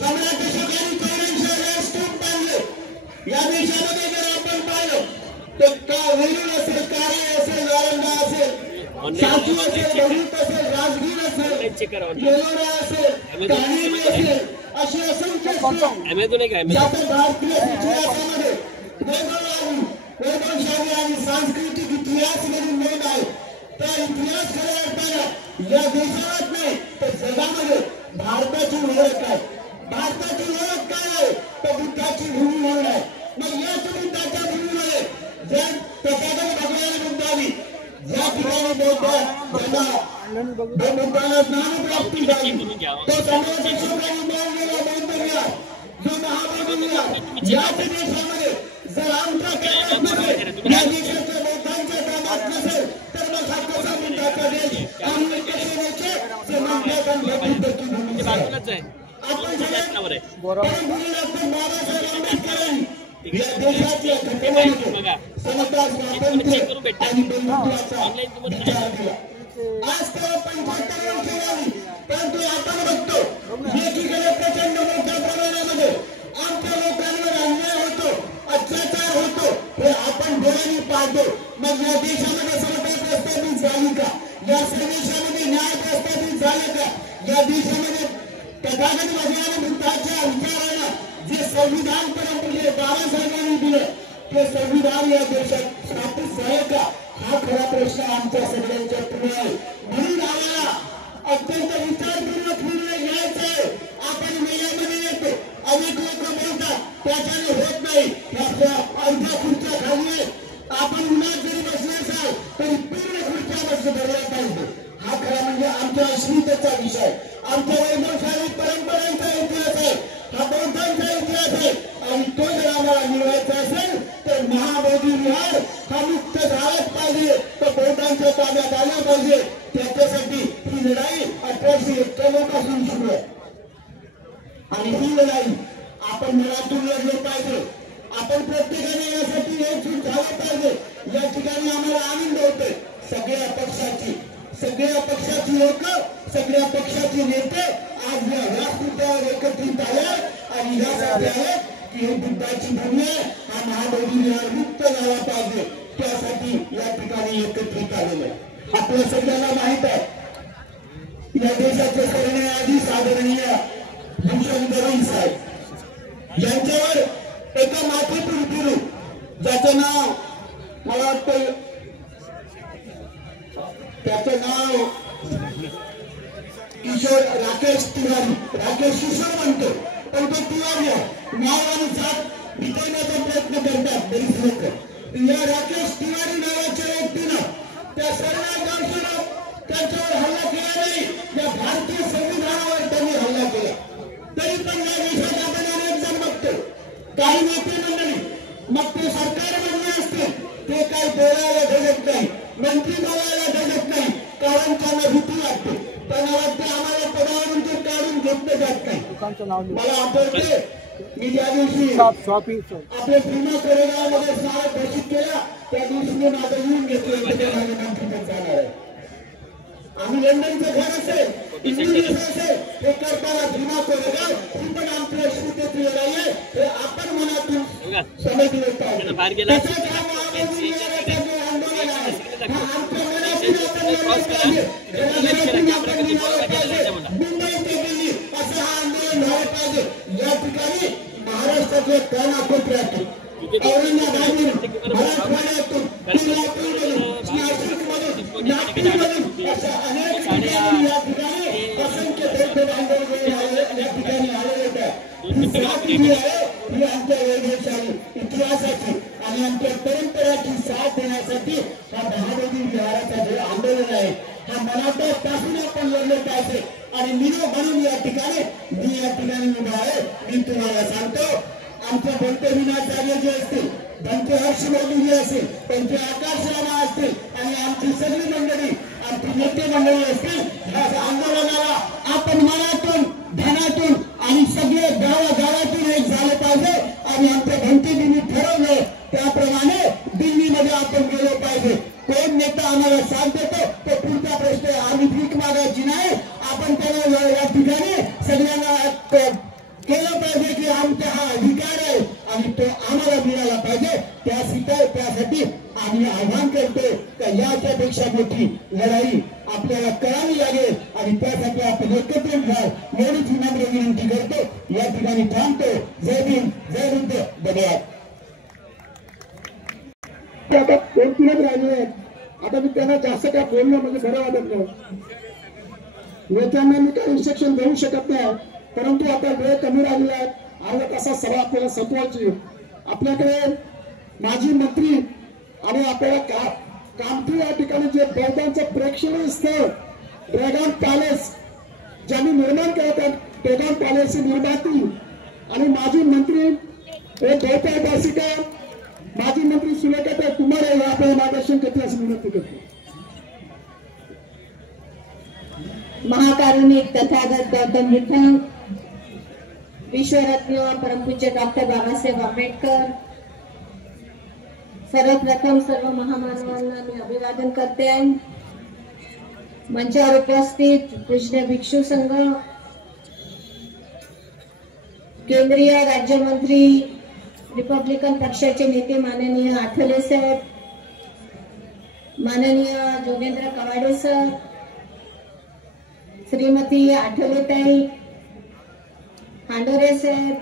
सम्राट अशोकांनी 84 स्तूप बांधले. या देशामध्ये जर आपण पाहिलं तर वेरूळ असेल, कारळ असेल, नालंदा असेल, सातू असेल, भरूच असेल, राजगीर असेल, येलोरा असेल, कान्हेरी असेल, अशी असंख्य ज्याचं भारतीय इतिहासामध्ये वैभवशाली आणि सांस्कृतिक इतिहास म्हणून नोंद आहे. त्या इतिहास खरं असताना या देशात नाही तर जगामध्ये भारताची ओळख आहे. भारताची ओळख काय आहे तर बुद्धाची भूमी म्हणून आहे. मग याच बुद्धाच्या भूमीमध्ये जर तथागत भगवान बुद्धांनी ज्या ठिकाणी बुद्धाला ज्ञानप्राप्ती झाली तो सम्राट अशोकांनी बांधलेला बौद्धविहार जो महाबोधी याच देशामध्ये जर आमच्या काळात नसेल, या देशाच्या बौद्धांच्या कामात नसेल तर मग हा कसा बुद्धाचा देश आणि कसे देश जे म्हणतात बुद्धाची भूमी आहे. आपण सगळे बाबासाहेब आंबेडकरांनी या देशाच्या घटनेमध्ये समता, स्वातंत्र्य आणि बंधुत्वाचा विचार केला. आज तर 75 वर्ष झाली, परंतु आपण बघतो एकीकडे प्रचंड मोठ्या प्रमाणामध्ये आमच्या लोकांवर अन्याय होतो, अत्याचार होतो, हे आपण डोळ्यांनी पाहतो. मग या देशामध्ये समता प्रस्थापित झाली का? या देशामध्ये न्याय प्रस्थापित झाले का? या देशामध्ये तथागत भगवान बुद्धाच्या विचारानं जे संविधान परंपरेने बाबासाहेबांनी दिलं ते संविधान या देशात स्थापित झालं का? हा खरा प्रश्न आमच्या सगळ्यांच्या पुढे आहे. म्हणून आम्हाला अत्यंत विचारपूर्वक निर्णय घ्यायचा आहे. आपण मेळ्यामध्ये येतो, अनेक लोक बोलतात त्याच्याने होत नाही, अर्ध्या खुर्च्या खाली आपण उन्हात जरी बसले असाल तरी पूर्ण खुर्च्या भरल्या पाहिजे. हा खरा म्हणजे आमच्या अस्मितेचा विषय, आमच्या वैभवशाली परंपरांचा इतिहास आहे, हा बौद्धांचा इतिहास आहे. आणि तो जर आम्हाला मिळवायचा असेल तर महाबोधी विहार हा मुक्त झालाच पाहिजे, तो बौद्धांच्या ताब्यात आला पाहिजे. त्याच्यासाठी ही लढाई 1891 पासून सुरू आहे आणि ही लढाई आपण मनातून लढली पाहिजे. आपण प्रत्येकाने यासाठी एकजूट झालं पाहिजे. या ठिकाणी आम्हाला आनंद होतोय. सगळ्या पक्षाची लोक, सगळ्या पक्षाचे नेते आज या व्यासपीठावर एकत्रित आले आणि यासाठी आले की ही बुद्धाची भूमी आहे, हा महाबोधी विहार मुक्त झाला पाहिजे. त्यासाठी या ठिकाणी एकत्रित आलेले आहे. आपल्या सगळ्यांना माहित आहे या देशाचे सरन्यायाधीश आदरणीय भूषण गवई साहेब यांच्यावर एका माथेतून फिरू ज्याचं नाव मला वाटतं त्याचं नाव किशोर राकेश तिवारी, राकेश किशोर म्हणतो पण तो तिवारी आहे. नाव आणि जात विचारण्याचा प्रयत्न करतात बरीच लोक. या राकेश तिवारी नावाच्या व्यक्तीनं त्या सरन्यायाधीशानं त्यांच्यावर हल्ला केला नाही, या भारतीय संविधानावर त्यांनी हल्ला केला. तरी पण या देशात आपण अनेक जण बघतो काही नेते मंडळी मग ते सरकारमधले असतील ते काही बोलायला धजत नाही, मंत्री बोलायला धजत नाही, कारण त्यांना भीती वाटते. त्यांना वाटते आम्हाला पदावरून ते काढून घेतलं जात नाही. मला आठवते मी ज्या दिवशी आपल्या भीमा कोरेगावमध्ये स्मारक घोषित केला त्या दिवशी मी माझं येऊन घेतलं मंत्रिपद जाणार आहे. आम्ही लंडनचं घर असेल, इंग्लिश असेल, हे करताना भीमा कोरेगाव ही पण आमची अस्मितेची लढाई आहे, हे आपण मनातून समजलं पाहिजे. तसंच हा महाबोधी विहाराचा जो आंदोलन आहे हा आमच्या मनातून आपण लढलं पाहिजे. मुंबई ते दिल्ली असं हा आंदोलन झालं पाहिजे. या ठिकाणी महाराष्ट्राच्या कानाकोपऱ्यातून, औरंगाबादमधून, मराठवाड्यातून, कोल्हापूरमधून, नाशिकमधून, नागपूरमधून अशा अनेक ठिकाणी या ठिकाणी असंख्य बौद्ध बांधव या ठिकाणी आलेले होते. ही साथ जी आहे ही आमच्या वैभवशाली इतिहासाची आणि आमच्या परंपराची साथ देण्यासाठी हा महाबोधी विहाराचा जे आंदोलन आहे हा मनापासून आपण लढलं पाहिजे. आणि म्हणून या ठिकाणी उभा आहे. मी तुम्हाला सांगतो आमचे भंते विनाचार्य जे असतील, भंते हर्षवर्धन जे असतील, त्यांचे आकाश राणा असतील आणि आमची सगळी मंडळी, आमची नेते मंडळी असतील, या आंदोलनाला आपण मनातून, धनातून आणि सगळे गावागावातून एक झाले पाहिजे. आणि आमच्या भंतेजींनी ठरवलं तो आम्हाला मिळाला पाहिजे। त्यासाठी आम्ही आव्हान करतो की याच्यापेक्षा मोठी लढाई आपल्याला करावी लागेल आणि त्यासाठी आपण एकत्रित व्हाल एवढीच विनम्र विनंती करतो। या ठिकाणी थांबतो। जय भीम जय बुद्ध। धन्यवाद। आता 2-3 राहिले आहेत। आता मी त्यांना जास्त काय बोलणं म्हणजे बरं वाटत नाही। नेत्यांना मी काही इन्स्ट्रक्शन देऊ शकत नाही, परंतु आता वेळ कमी राहिलेला आहे। अर्धा तासात सभा आपल्याला संपवायची। आपल्याकडे माजी मंत्री आणि आपल्याला कामठी या ठिकाणी जे बौद्धांचं प्रेक्षणीय स्थळ ड्रॅगन पॅलेस ज्यांनी निर्माण केलं, त्या ड्रॅगन पॅलेसची निर्माती आणि माजी मंत्री एक गौतम माजी मंत्री सुलेखाताई कुमार हे आपल्याला मार्गदर्शन करतील अशी विनंती करतो। महाकारुणिक तथागत गौतम बुद्ध, विश्वरत्न परमपूज्य डॉक्टर बाबासाहेब आंबेडकर, सर्वप्रथम सर्व महामानवांना मी अभिवादन करते आहे। मंचावर उपस्थित कृष्ण भिक्षू संघ, केंद्रीय राज्यमंत्री रिपब्लिकन पक्षाचे नेते माननीय आठवले साहेब, माननीय जोगेंद्र कवाडे सर, श्रीमती आठवलेताई हांडोरे साहेब,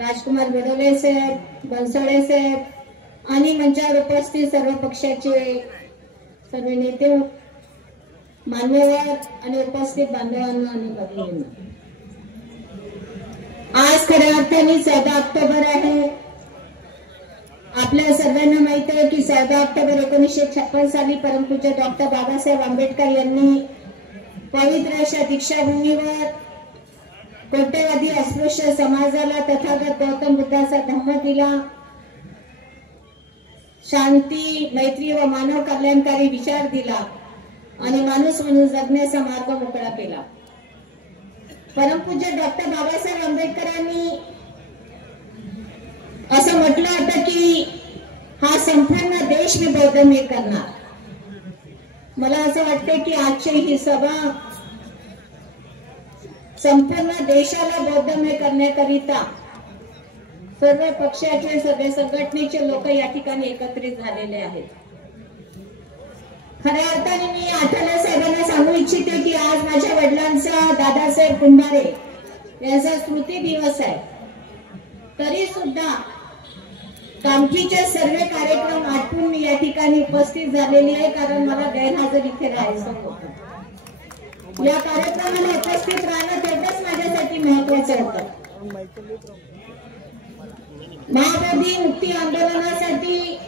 राजकुमार बेडोले साहेब, बनसोडे साहेब आणि मंचावर उपस्थित सर्व पक्षाचे सर्व नेते, मान्यवर आणि उपस्थित बांधवांना आणि भगिनींना, आज खऱ्या अर्थाने 14 ऑक्टोबर आहे। आपल्या सर्वांना माहित आहे की 14 ऑक्टोबर 1956 साली परमपूज्य डॉक्टर बाबासाहेब आंबेडकर यांनी पवित्र अशा दीक्षाभूमीवर कोट्यवधी अस्पृश्य समाजाला तथागत गौतम बुद्धाचा धम्म दिला, शांती, मैत्री व मानव कल्याणकारी विचार दिला आणि माणूस म्हणून जगण्याचा मार्ग मोकळा केला। परमपूज्य डॉक्टर बाबासाहेब आंबेडकरांनी असं म्हटलं होतं की हा संपूर्ण देश मी बौद्धमय करणार। मला असं वाटतं की आजची ही सभा संपूर्ण देशाला बौद्धमय करण्याकरिता सर्व पक्षाचे सर्व संघटनेचे लोक या ठिकाणी एकत्रित झालेले आहेत। खऱ्या अर्थाने मी आठवले साहेबांना सांगू इच्छिते की आज माझ्या वडिलांचा दादासाहेब कुंभारे यांचा स्मृती दिवस आहे, तरी सुद्धा कामठीचे सर्व कार्यक्रम आटपून मी या ठिकाणी उपस्थित झालेली आहे, कारण मला गैरहजर इथे राहायचं होतं। या कार्यक्रमाला उपस्थित राहणं तेवढंच माझ्यासाठी महत्वाचं होतं। महाबोधी मुक्ती आंदोलनासाठी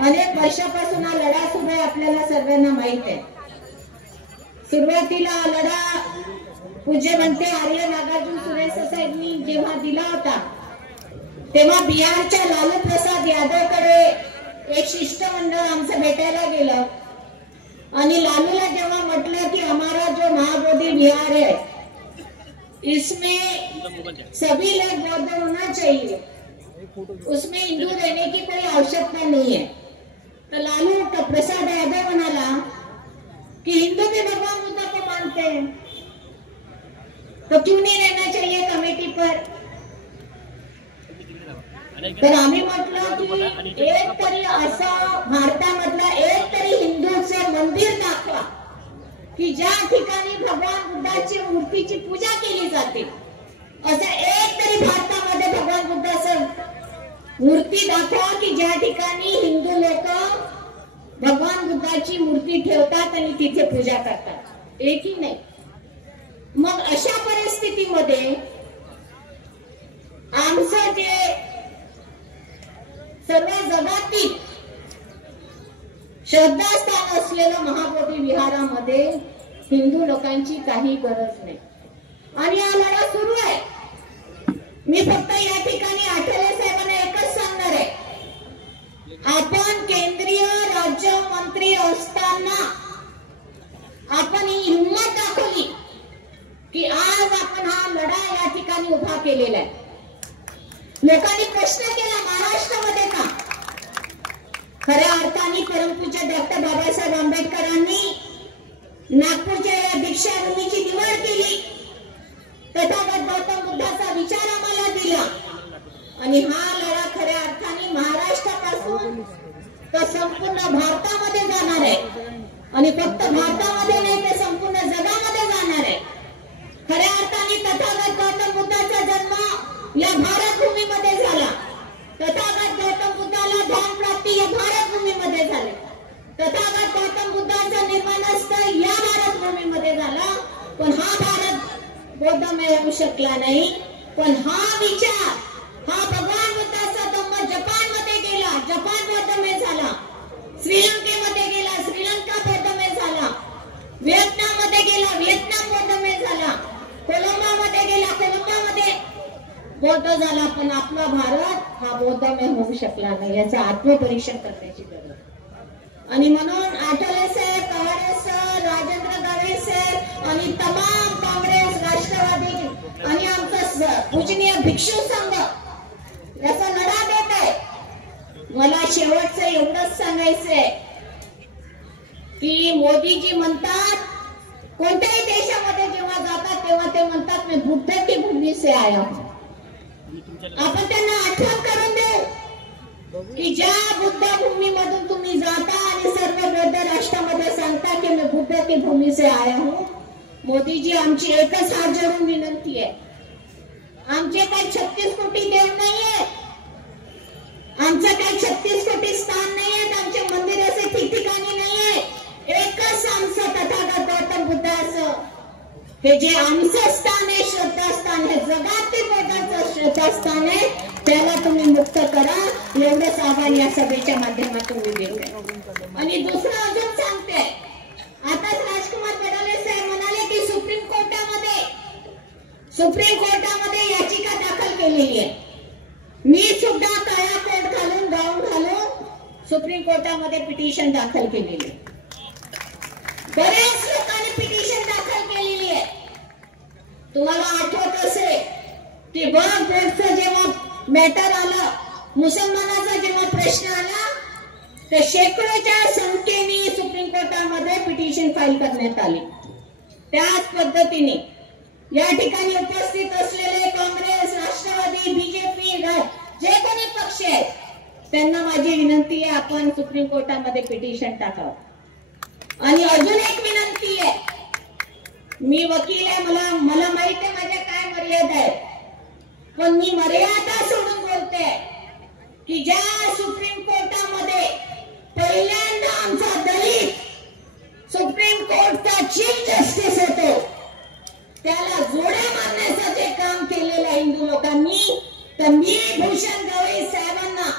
अनेक वर्षापासून हा लढा सुरू आहे, आपल्याला सर्वांना माहित आहे। सुरुवातीला लढा पूज्य म्हणते आर्य नागार्जुन सुरेश साहेबांनी जेव्हा दिला होता, तेव्हा बिहारच्या लालू प्रसाद यादवकडे एक शिष्टमंडळ आमचं भेटायला गेलं आणि लालूला जेव्हा म्हटलं की हमारा जो महाबोधी बिहार है इसमें सभी लोग बौद्ध होना चाहिए, उसमें हिंदू रहने की कोई आवश्यकता नहीं है। तो लालू प्रसाद यादव म्हणाला कि हिंदू भी भगवान बुद्ध को मानते हैं, तो क्यों नहीं रहना चाहिए कमेटी पर। तर आम्ही म्हटलं की एक तरी असं भारतामधला एक तरी हिंदूचं मंदिर दाखवा की ज्या ठिकाणी भगवान बुद्धाची मूर्तीची पूजा केली जाते, असं एक तरी भारतामध्ये भगवान बुद्धाचं मूर्ती दाखवा की ज्या ठिकाणी हिंदू लोक भगवान बुद्धाची मूर्ती ठेवतात आणि तिथे पूजा करतात, एकही नाही। मग अशा परिस्थितीमध्ये आमचं जे सर्व जगातील श्रद्धास्थान असलेलं महाबोधी विहारामध्ये हिंदू लोकांची काही गरज नाही आणि हा लढा सुरू आहे। मी फक्त या ठिकाणी आठवले साहेबांना एकच सांगणार आहे, आपण केंद्रीय राज्यमंत्री असताना आपण ही हिंमत दाखवली की आज आपण हा लढा या ठिकाणी उभा केलेला आहे। लोकांनी प्रश्न केला महाराष्ट्रामध्ये का? खऱ्या अर्थाने परमपूज्य डॉक्टर बाबासाहेब आंबेडकरांनी नागपूरच्या या दीक्षाभूमीची निवड केली, तथागत गौतम बुद्धाचा विचार आम्हाला दिला आणि हा तर संपूर्ण भारतामध्ये जाणार आहे आणि फक्त भारतामध्ये नाही तर संपूर्ण जगामध्ये जाणार आहे. खऱ्या अर्थाने तथागत गौतम बुद्धाचा जन्म या भारत भूमीमध्ये झाला. तथागत गौतम बुद्धाला ध्यान प्राप्ती या भारत भूमीमध्ये झाले. तथागत गौतम बुद्धाचं निर्माणस्थळ या भारत भूमीमध्ये झाला. पण हा भारत बौद्धमय होऊ शकला नाही. पण हा विचार हा भगवान बुद्धाचा धम्म जपानमध्ये गेला, जपान बौद्धमय झाला. श्रीलंकेमध्ये गेला, श्रीलंका बौद्धमय झाला. व्हिएतनाममध्ये गेला, व्हिएतनाम बौद्धमय झाला. कोलंबामध्ये गेला, कोलंबामध्ये बौद्ध झाला. पण आपला भारत हा बौद्धमय होऊ शकला नाही. याचं आत्मपरीक्षण करण्याची गरज. आणि म्हणून आठवले साहेब, कवाडे सर, राजेंद्र दवे साहेब आणि तमाम काँग्रेस, राष्ट्रवादी आणि आमचा पूजनीय भिक्षू संघ याचा लढा देत आहे. मला शेवटचं एवढंच सांगायचंय की मोदीजी म्हणतात, कोणत्याही देशामध्ये जेव्हा जातात तेव्हा ते म्हणतात मी बुद्ध की भूमी से आया हूं. आपण त्यांना आठवण करून देऊ की ज्या बुद्ध भूमी मधून तुम्ही जाता आणि सर्व बौद्ध राष्ट्रामध्ये सांगता की मी बुद्ध की भूमी से आया हूं. मोदीजी, आमची एकच हात जोडून विनंती आहे, आमचे काही 36 कोटी देव नाहीये, आमचं काही 36 कोटी स्थान नाहीये, आमचे मंदिर असे ठिकठिकाणी नाहीये. एकच आमचं तथागत गौतम बुद्धाचं हे जे आमचं स्थान आहे, श्रद्धास्थान आहे, जगातील बौद्धाचं श्रद्धास्थान आहे, त्याला तुम्ही मुक्त करा. एवढंच आव्हान या सभेच्या माध्यमातून मी देते. आणि दुसरं अजून सांगते, आताच राजकुमार बडोले साहेब म्हणाले की सुप्रीम कोर्टामध्ये याचिका दाखल केलेली आहे. मी सुद्धा काळा कोट घालून, गाऊन घालून सुप्रीम कोर्टामध्ये पिटिशन दाखल केलेली आहे. बरेच लोकांनी पिटिशन दाखल केलेली आहे. तुम्हाला आठवत असेल की वक्फ बोर्डचं जेव्हा मॅटर आलं, मुसलमानाचा जेव्हा प्रश्न आला, तर शेकडोच्या संख्येने सुप्रीम कोर्टामध्ये पिटिशन फाईल करण्यात आली. त्याच पद्धतीने या ठिकाणी उपस्थित असलेले काँग्रेस, राष्ट्रवादी, बीजेपी जे कोणी पक्ष आहेत त्यांना माझी विनंती आहे, आपण सुप्रीम कोर्टामध्ये पिटिशन टाकावं. आणि अजून एक विनंती आहे, मी वकील आहे, मला माहित आहे माझ्या काय मर्यादा आहेत, पण मी मर्यादा सोडून बोलते की ज्या सुप्रीम कोर्टामध्ये पहिल्यांदा आमचा दलित सुप्रीम कोर्टचा चीफ जस्टिस होतो, त्याला जोड्या मारण्याचं जे काम केलेलं आहे हिंदू लोकांनी, तर मी भूषण गवई साहेबांना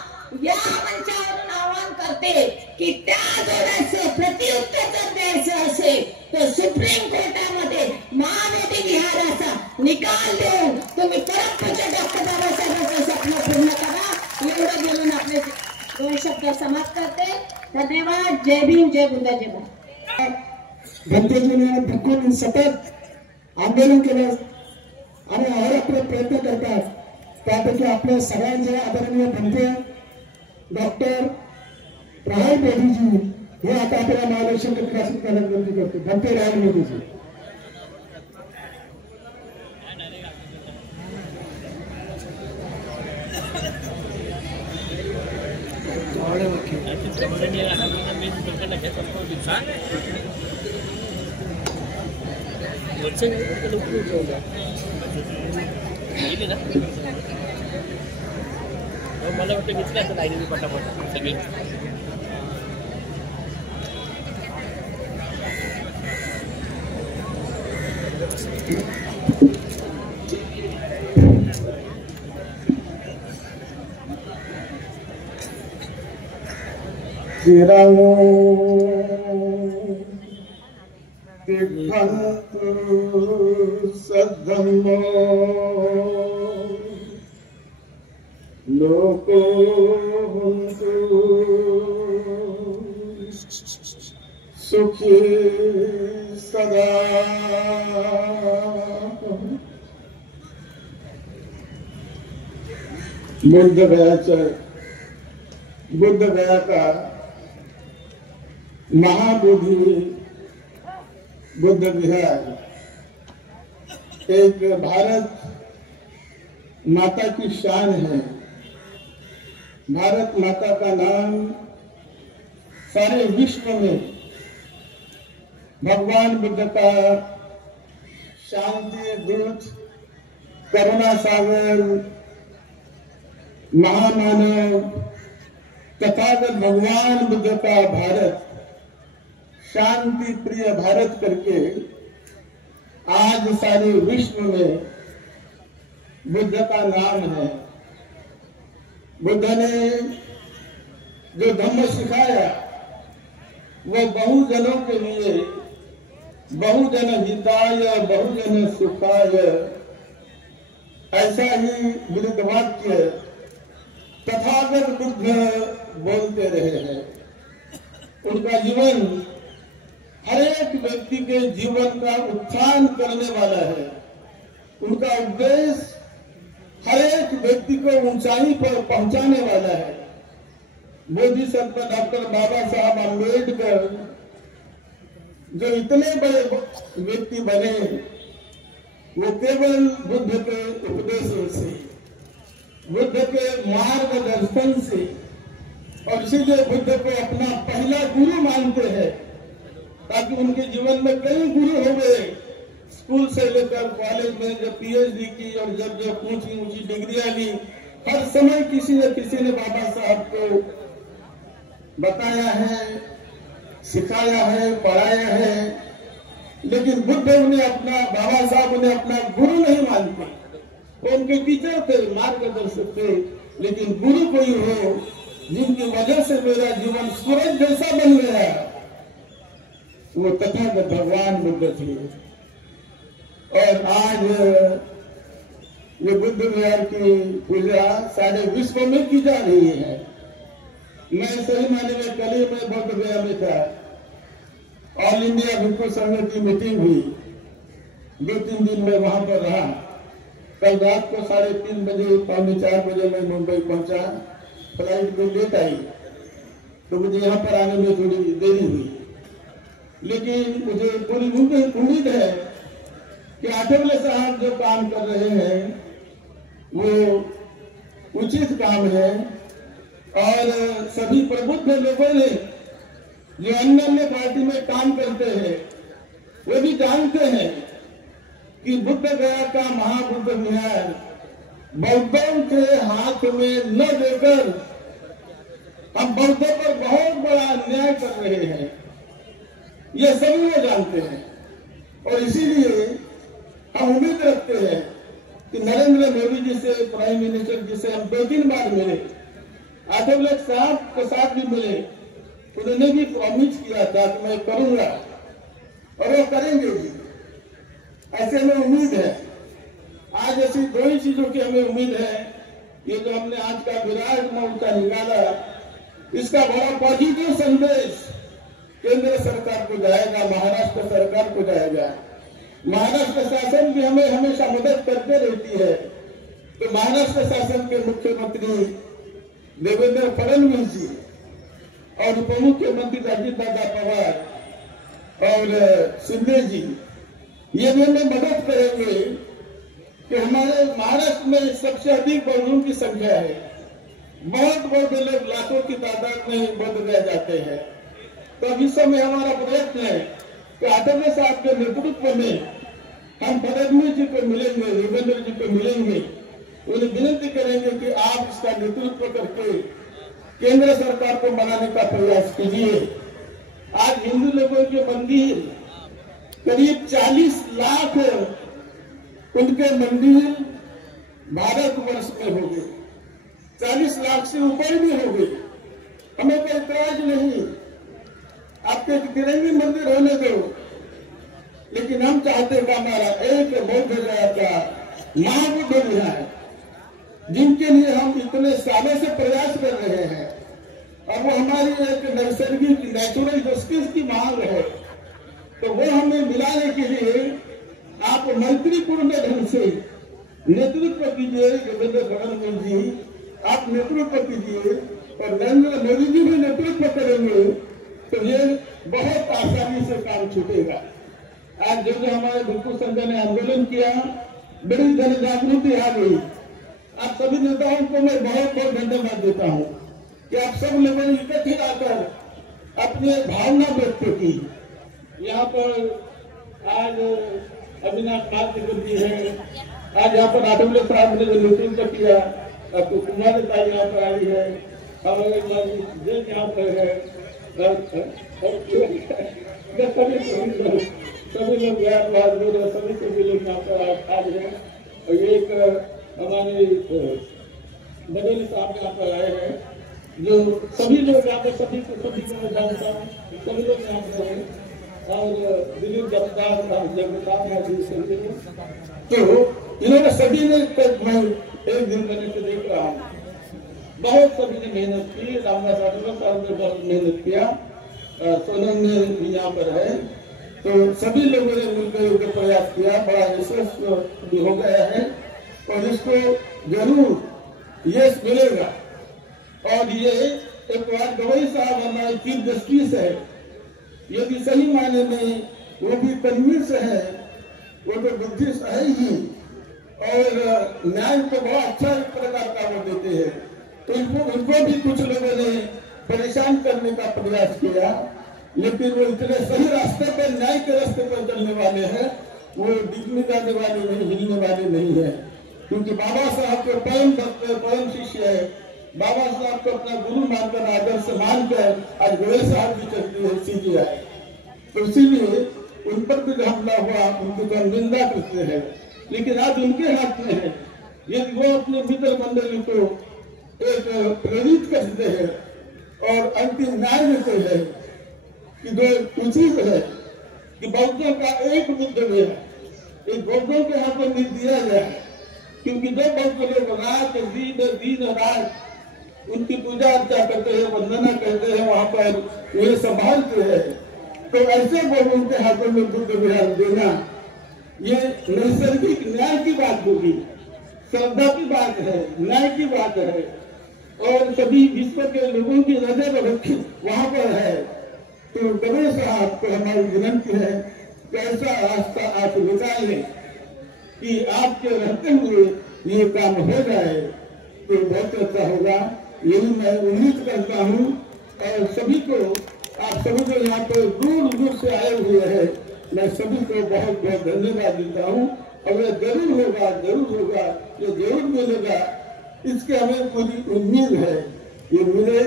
या मंचावरून आवाहन करते की त्या जोड्याचं प्रत्युत्तर जर द्यायचं असेल तर सुप्रीम कोर्टामध्ये महाबोधी विहाराचा निकाल देऊन तुम्ही परत डॉक्टर बाबासाहेबांचं स्वप्न पूर्ण करा. एवढं बोलून आपले 2 शब्द समाप्त करते. धन्यवाद. जय भीम, जय बुद्ध, जय भारत. भंतेजीने भक्कून सतत आंदोलन केलं आणि आपले प्रयत्न करतात. त्यापैकी आपल्या सगळ्यांचे आदरणीय भंते डॉक्टर राहुल मोदीजी हे आता आपल्याला मार्गदर्शन विकसित करण्यास विनंती करतो. भंते राहुल मोदीजी. मला वाटतं घेतलं असं नाही पटापट सगळे. सद्धम्मो लोको हुन्तु सुखी सदा. बुद्ध गया का महाबोधि बुद्ध विहार एक भारत माता की शान है. भारत माता का नाम सारे विश्व में भगवान बुद्ध का शांति दूत, करुणा सागर, महामानव तथागत भगवान बुद्ध का भारत, शांति प्रिय भारत करके आज सारे विश्व में बुद्ध का नाम है। बुद्ध ने जो धम्म सिखाया वो बहुजनों के लिए, बहुजन हिताय बहुजन सुखाय, ऐसा ही वृद्ध वाक्य तथागत बुद्ध बोलते रहे हैं। उनका जीवन हर एक व्यक्ति के जीवन का उत्थान करने वाला है। उनका उद्देश्य हर एक व्यक्ति को ऊंचाई पर पहुंचाने वाला है। बोधिसत्व डॉक्टर बाबा साहब अम्बेडकर जो इतने बड़े व्यक्ति बने वो केवल बुद्ध के उपदेशों से, बुद्ध के मार्गदर्शन से, और इसीलिए बुद्ध को अपना पहला गुरु मानते हैं, ताकि उनके जीवन में कई गुरु हो गए। स्कूल से लेकर कॉलेज में जब पीएचडी की और जब जब ऊंची ऊंची डिग्रियां ली, हर समय किसी न किसी ने बाबा साहब को बताया है, सिखाया है, पढ़ाया है। लेकिन बुद्ध उन्हें अपना, बाबा साहब उन्हें अपना गुरु नहीं मानते। वो उनके टीचर थे, मार्गदर्शक थे, लेकिन गुरु कोई हो जिनकी वजह से मेरा जीवन सूरज जैसा बन गया, वो तथागत भगवान बुद्ध थे। और आज ये बुद्ध विहार की पूजा सारे विश्व में की जा रही है। मैं सही मायने में कल ही में बौद्ध गया में था, ऑल इंडिया भिक्षु संघ की मीटिंग हुई, 2-3 दिन में वहां पर रहा। कल रात को 3:30 बजे, 3:45 बजे मैं मुंबई पहुंचा। फ्लाइट में लेट आई तो मुझे यहाँ पर आने में थोड़ी देरी हुई, लेकिन मुझे पूरी उम्मीद है कि आठवले साहब जो काम कर रहे हैं वो उचित काम है। और सभी प्रबुद्ध लोगों ने जो अन्य अन्य पार्टी में काम करते हैं वो भी जानते हैं कि बुद्ध गया का महाबुद्ध विहार बौद्धों के हाथ में न देकर हम बौद्धों पर बहुत बड़ा अन्याय कर रहे हैं, ये सभी लोग जानते हैं। और इसीलिए हम उम्मीद रखते हैं कि नरेंद्र मोदी जी से, प्राइम मिनिस्टर जी से हम 2-3 बार मिले, आठवले साहब के साथ भी मिले। उन्होंने भी प्रॉमिस किया था कि मैं करूंगा और वो करेंगे भी, ऐसे हमें उम्मीद है। आज ऐसी 2 ही चीजों की हमें उम्मीद है। ये जो हमने आज का विराट मोर्चा निकाला, इसका बड़ा पॉजिटिव संदेश केंद्र सरकार को जाएगा, महाराष्ट्र सरकार को जाएगा। महाराष्ट्र शासन भी हमें हमेशा मदद करते रहती है। तो महाराष्ट्र शासन के मुख्यमंत्री देवेंद्र फडणवीस जी और उप मुख्यमंत्री अजित दादा पवार और शिंदे जी, ये भी हमें मदद करेंगे कि हमारे महाराष्ट्र में सबसे अधिक बौद्धों की संख्या है। बहुत बौद्ध लोग लाखों की तादाद में बौद्ध गए जाते हैं। तो इस समय हमारा प्रयत्न है कि आठवले साहब के नेतृत्व में हम फडणवीस जी को मिलेंगे, देवेंद्र जी को मिलेंगे, उन्हें विनती करेंगे कि आप इसका नेतृत्व करके केंद्र सरकार को बनाने का प्रयास कीजिए। आज हिंदू लोगों के मंदिर करीब 40 लाख उनके मंदिर भारतवर्ष में हो गए, 40 लाख से ऊपर भी हो गए। हमें कोई इतराज नहीं, आपके तिरंगी मंदिर होने दो, लेकिन हम चाहते हैं कि हमारा एक बौद्ध गया का महाबुद्ध विहार, जिनके लिए हम इतने सालों से प्रयास कर रहे हैं, और वो हमारी एक नैसर्गिक नेचुरल जस्टिस की मांग है, तो वो हमें मिलाने के लिए आप मंत्रीपूर्ण ढंग से नेतृत्व कीजिए। देवेंद्र फडणवीस जी आप नेतृत्व कीजिए और नरेंद्र मोदी जी भी नेतृत्व करेंगे, तो ये बहुत आसानी से काम छूटेगा। आज जो हमारे भिक्षु संघ ने आंदोलन किया, बड़ी जन जागृति आ गई। आप सभी नेताओं को मैं बहुत बहुत धन्यवाद देता हूँ कि आप सब लोगों इकट्ठे आकर अपने भावना व्यक्त की। यहाँ पर आज अविनाश ठाकुर जी है, आज यहाँ पर आठवले साहब ने जो नेतृत्व किया, तो कुमारिता यहाँ पर आई है, हमारे जेल यहाँ पर है, सभी लोग सभी सभी लोग यहाँ पर आज हैं। और एक हमारे बदौली साहब यहाँ पर आए हैं, जो सभी लोग यहाँ पर सभी को मैं जानता हूँ, सभी लोग यहाँ पर हैं। और दिलीप जगतार तो इन्होंने सभी ने मैं एक दिन मैंने से देख रहा हूँ, बहुत सभी ने मेहनत की। रामदास आठवले साहब ने बहुत मेहनत किया, सोनम ने भी यहाँ पर है, तो सभी लोगों ने मिलकर प्रयास किया, बड़ा यशस्वी भी हो गया है और इसको जरूर यश मिलेगा। और ये एक बार गवई साहब हमारे चीफ जस्टिस है, यदि सही मायने में वो भी तनवीर से है, वो तो बुद्धिस्ट है ही और न्याय को बहुत अच्छा प्रकार का वो देते हैं। तो उनको भी कुछ लोगों ने परेशान करने का प्रयास किया, लेकिन वो इतने सही रास्ते पर, न्याय के रास्ते पर चलने वाले हैं, वो डिगने जाने वाले नहीं, हिलने वाले नहीं है। क्योंकि बाबा साहब के परम भक्त, परम शिष्य है, बाबा साहब को अपना गुरु मानकर, आदर्श मानकर आज गोयल साहब की चलती है CBI। तो इसीलिए उन पर भी हमला हुआ, उनकी तो निंदा करते हैं, लेकिन आज उनके हाथ में है। यदि वो अपने मित्र मंडली को एक प्रेरित करते हैं और अंतिम न्याय देते हैं कि जो उचित है कि बौद्धों का एक बुद्ध है, एक बौद्धों के हाथ में दिया गया है। क्योंकि जो बौद्ध लोग रात दिन रात उनकी पूजा अर्चा करते हैं, वंदना करते हैं, वहां पर ये संभालते हैं, तो ऐसे बौद्धों के हाथों में बुद्ध विहार देना ये नैसर्गिक न्याय की बात होगी, श्रद्धा की बात है, न्याय की बात है। और सभी विश्व के लोगों की नजर वहां पर है। तो गवई साहब को हमारी विनती है कि ऐसा रास्ता आप निकालें कि आपके रहते हुए ये काम हो जाए, तो बहुत अच्छा होगा। यही मैं उम्मीद करता हूँ। और सभी को, आप सभी को यहाँ पर दूर दूर से आए हुए हैं, मैं सभी को बहुत बहुत धन्यवाद देता हूँ। और ये जरूर होगा, जरूर होगा, ये जरूर मिलेगा, इसके हमें पूरी उम्मीद है। ये मिले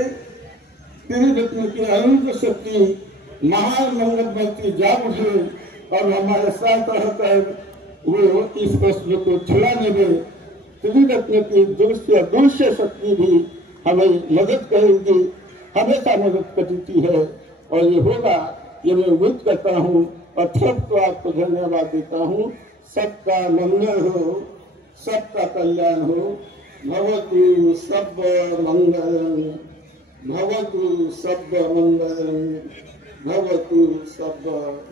त्रिरत्न की अनंत शक्ति, महान मंगलमती जाग उठे और हमारे साथ रहकर वो इस प्रश्न को छुड़ाने में त्रिरत्न की दृश्य शक्ति भी हमें मदद करेगी, हमेशा मदद करती है। और ये होगा, ये मैं उम्मीद करता हूँ। और सबको आपको धन्यवाद देता हूँ। सबका मंगल हो, सबका कल्याण हो। भवतु सब मंगलम, भवतु सब मंगलम, भवतु सब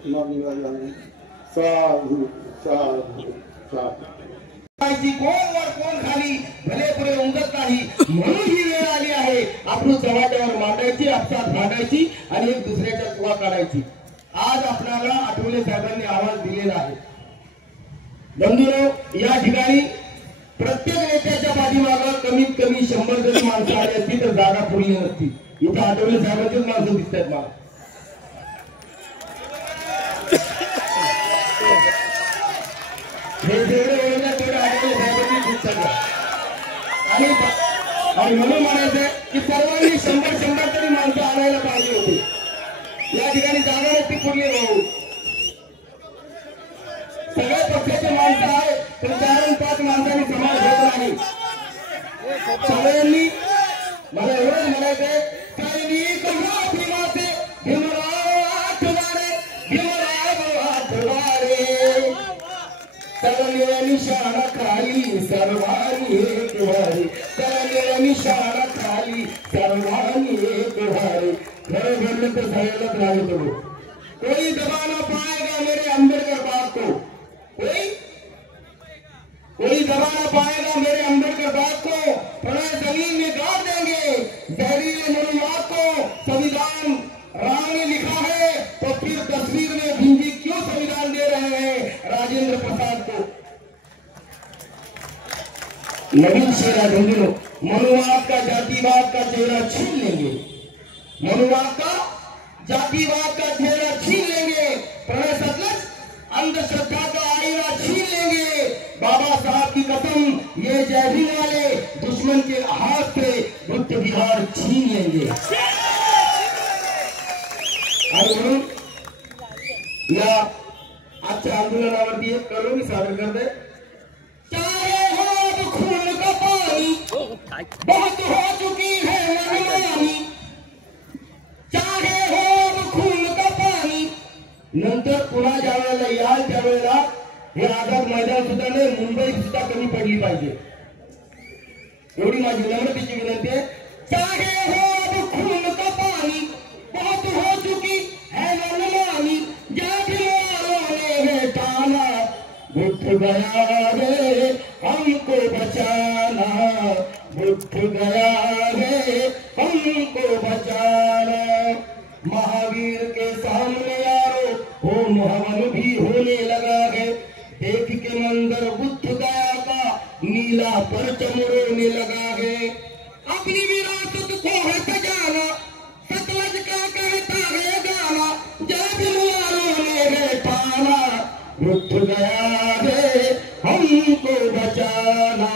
मंगलम। साधु साधु साधु। कोण वर कोण खाली भले पुढे उमजत नाही, म्हणून ही वेळ आली आहे आपण चव्हाट्यावर मांडायची, आपसात भांडायची आणि एक दुसऱ्याच्या चुका काढायची। आज आपल्याला आठवले साहेबांनी आवाज दिलेला आहे। बंधुरो, या ठिकाणी प्रत्येक नेत्याच्या पाठीमागे कमीत कमी 100 जरी माणसं आली असती तर जागा पुरली नसती। इथं आठवले साहेबांचीच माणसं दिसतात मला। हे जेवढे ओळखतात तेवढे आठवले साहेबांनी दिसतात। आणि म्हणून म्हणायचं की सर्वांनी 100 तरी माणसं आणायला पाहिजे होती। या ठिकाणी जागा नसती पुरली भाऊ। सगळ्या पक्षाचे माणसं आहेत, पण 4-5 माणसांनी समाज होत नाही। सगळ्यांनी मला एवढं म्हणायचंय, सैनिक भीमाचे भीमराव आठवले, भीमराव आठवले, तरंगेला निशाणा खाली सर्वांनी एक वारी, तरंगेला निशाणा खाली सर्वांनी एक वारी। खरं बोललं तर सगळ्यालाच लागत हो। कोई दबा ना पाएगा मेरे अंबेडकर बाप को, कोई दबा ना पाएगा मेरे अंबेडकर बाप को। प्रणय जमीन में गाड़ देंगे जहरीले मनुवाद को। संविधान राम ने लिखा है तो फिर तस्वीर में भिंजी क्यों संविधान दे रहे हैं राजेंद्र प्रसाद को। नवीन शेरा ढूंढ लो, मनुवाद का जातिवाद का चेहरा छीन लेंगे, मनुवाद का जातिवाद का घेरा छीन लेंगे, प्रणय सतलज अंधश्रद्धा का आईना छीन लेंगे। बाबा साहब की कसम, ये जय भीम वाले दुश्मन के हाथ से बुद्ध विहार छीन लेंगे। आणि म्हणून या आजच्या आंदोलनावरती एक कलमी सादर करते। चाहे हो अब खून का पानी, बहुत हो चुकी है मनमानी, चाहे हो अब खून का पानी। नंतर पुन्हा ज्या वेळेला याल त्यावेळेला हे आझाद मैदान सुद्धा नाही, मुंबई सुद्धा कमी पडली पाहिजे, एवढी माझी नम्रतेची विनंती आहे। चाहे हो अब खून का पानी, बहुत हो चुकी है मनमानी, जब ने टाला बुद्ध गया रे हमको बचाना, बुद्ध गया रे हमको बचाना। महावीर के सामने यारो होम हवन भी होने लगा है, देख के मंदिर बुद्ध गया का नीला परचम रोने लगा है। अपनी विरासत को है सजाना, सतलज का कहता है गाना, जब वालों ने है ठाना, बुद्ध गया रे हमको बचाना,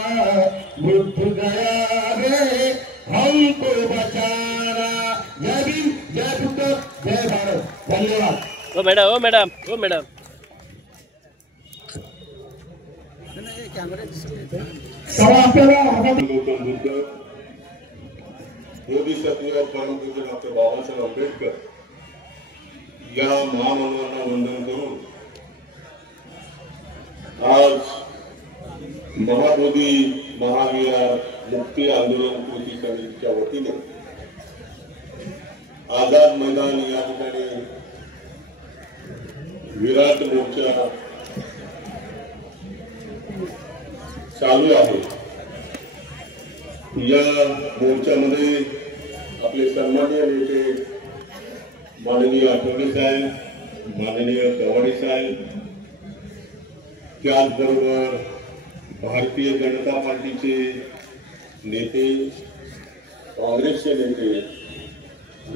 बुद्ध गया रे हमको बचाना। जय भीम, जय बुद्ध, जय भारत। धन्यवाद। ओ मैडम, ओ मैडम, ओ मैडम। गौतम बुद्ध, बोधिसत्व परमपूज्य डॉक्टर बाबासाहेब आंबेडकर या महामानवांना वंदन करून आज महाबोधी महाविहार मुक्ती आंदोलन कृती समितीच्या वतीने आझाद मैदान या ठिकाणी विराट मोर्चा चालू आहे। या मोर्चामध्ये आपले सन्माननीय नेते माननीय आठवले साहेब, माननीय गवाडे साहेब, त्याचबरोबर भारतीय जनता पार्टीचे नेते, काँग्रेसचे नेते,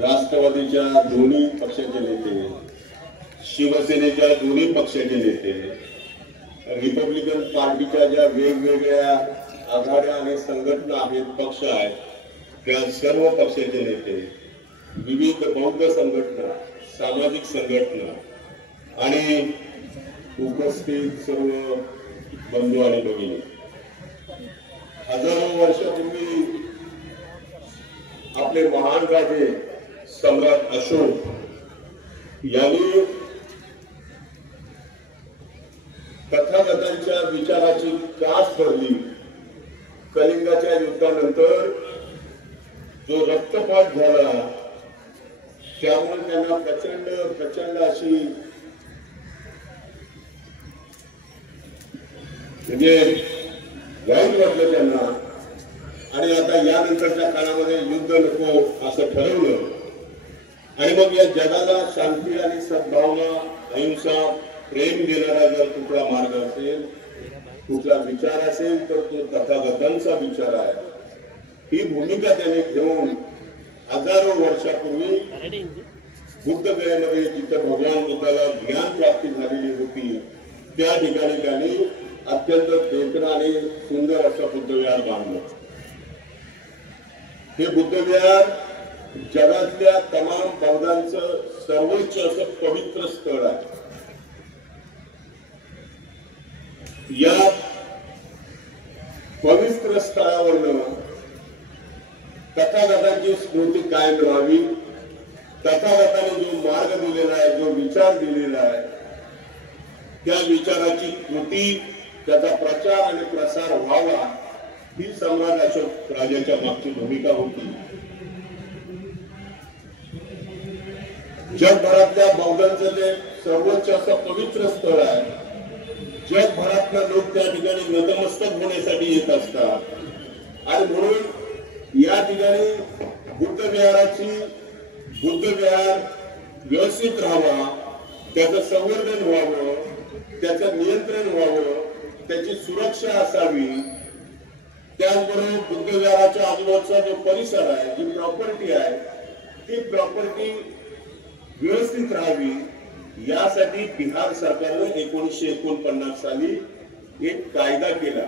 राष्ट्रवादीच्या दोन्ही पक्षाचे नेते, शिवसेनेच्या दोन्ही पक्षाचे नेते, रिपब्लिकन पार्टीच्या ज्या वेगवेगळ्या आघाड्या आणि संघटना आहेत, पक्ष आहेत, त्या सर्व पक्षाचे नेते, विविध बौद्ध संघटना, सामाजिक संघटना आणि उपस्थित सर्व बंधू आणि भगिनी, हजारो वर्षापूर्वी आपले महान राजे सम्राट अशोक यांनी तथागतांच्या विचाराची कास धरली। कलिंगाच्या युद्धानंतर जो रक्तपात झाला त्यामुळे त्यांना प्रचंड अशी म्हणजे वाईट वाटलं त्यांना, आणि आता यानंतरच्या काळामध्ये युद्ध नको असं ठरवलं, आणि मग या जगाला शांती आणि सद्भावना, अहिंसा, प्रेम देणारा जर कुठला मार्ग असेल, कुठला विचार असेल तर तो तथागतांचा विचार आहे। ही भूमिका त्याने घेऊन हजारो वर्षापूर्वी बुद्धगयेमध्ये जिथं भगवान बुद्धाला ज्ञान प्राप्ती झालेली होती त्या ठिकाणी त्यांनी अत्यंत देखणं आणि सुंदर असं बुद्धविहार बांधलं। हे बुद्धविहार जगातल्या तमाम बौद्धांचं सर्वोच्च असं पवित्र स्थळ आहे। या पवित्र स्थळावरनं तथागतांची स्मृती कायम राहावी, तथागताने जो मार्ग दिलेला आहे, जो विचार दिलेला आहे, त्या विचाराची कृती, त्याचा प्रचार आणि प्रसार व्हावा, ही सम्राट अशोक राजाच्या मागची भूमिका होती। जगभरातल्या बौद्धांचं ते सर्वोच्च असं पवित्र स्थळ आहे। जगभरातले लोक त्या ठिकाणी नतमस्तक होण्यासाठी येत असतात, आणि म्हणून या ठिकाणी बुद्धविहार व्यवस्थित राहावा, त्याचं संवर्धन व्हावं, त्याचं नियंत्रण व्हावं, त्याची सुरक्षा असावी। त्याचबरोबर बुद्धविहाराच्या आजूबाजूचा जो परिसर आहे, जी प्रॉपर्टी आहे, ती प्रॉपर्टी व्यवस्थित राहावी यासाठी बिहार सरकारने 1949 साली एक कायदा केला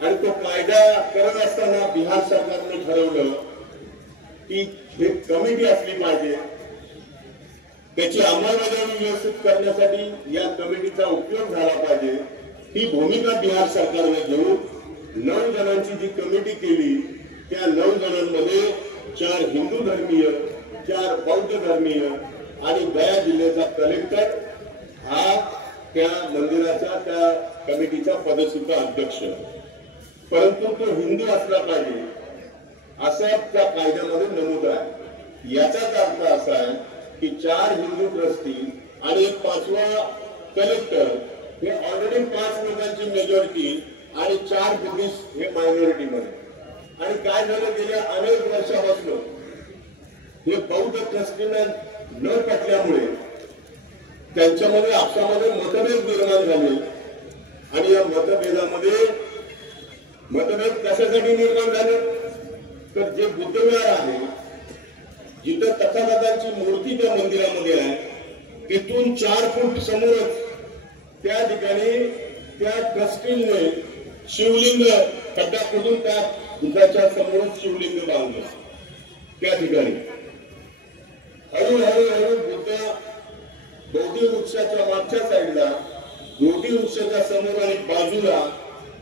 आणि तो कायदा करत असताना बिहार सरकारने ठरवलं की एक कमिटी असली पाहिजे, त्याची अंमलबजावणी व्यवस्थित करण्यासाठी या कमिटीचा उपयोग झाला पाहिजे। ही भूमिका बिहार सरकारने घेऊन 9 जणांची जी कमिटी केली त्या 9 जणांमध्ये 4 हिंदू धर्मीय, 4 बौद्ध धर्मीय आणि गया जिल्ह्याचा कलेक्टर हा त्या मंदिराचा त्या कमिटीचा पदसिद्ध अध्यक्ष, परंतु तो हिंदू असला पाहिजे असं त्या कायद्यामध्ये नमूद आहे। याचाच अर्थ असा आहे की 4 हिंदू ट्रस्टी आणि एक 5वा कलेक्टर हे ऑलरेडी 5 लोकांची मेजॉरिटी आणि 4 बुद्धिस्ट हे मायनॉरिटी मध्ये। आणि काय झालं, गेल्या अनेक वर्षापासून हे बौद्ध ट्रस्टींना न पटल्यामुळे त्यांच्यामध्ये आपसामध्ये मतभेद निर्माण झाले आणि या मतभेद कशासाठी निर्माण झाले तर जे बुद्धविहार आहे जिथं तथागतांची मूर्ती त्या मंदिरामध्ये आहे तिथून 4 फूट समोरच त्या ठिकाणी त्या ट्रस्टीने शिवलिंग खड्डा खोदून त्या बुद्धाच्या समोरच शिवलिंग बांधलं। त्या ठिकाणी हळूहळू बुद्ध बोधी वृक्षाच्या मागच्या साईडला बोधी वृक्षाच्या समोर आणि बाजूला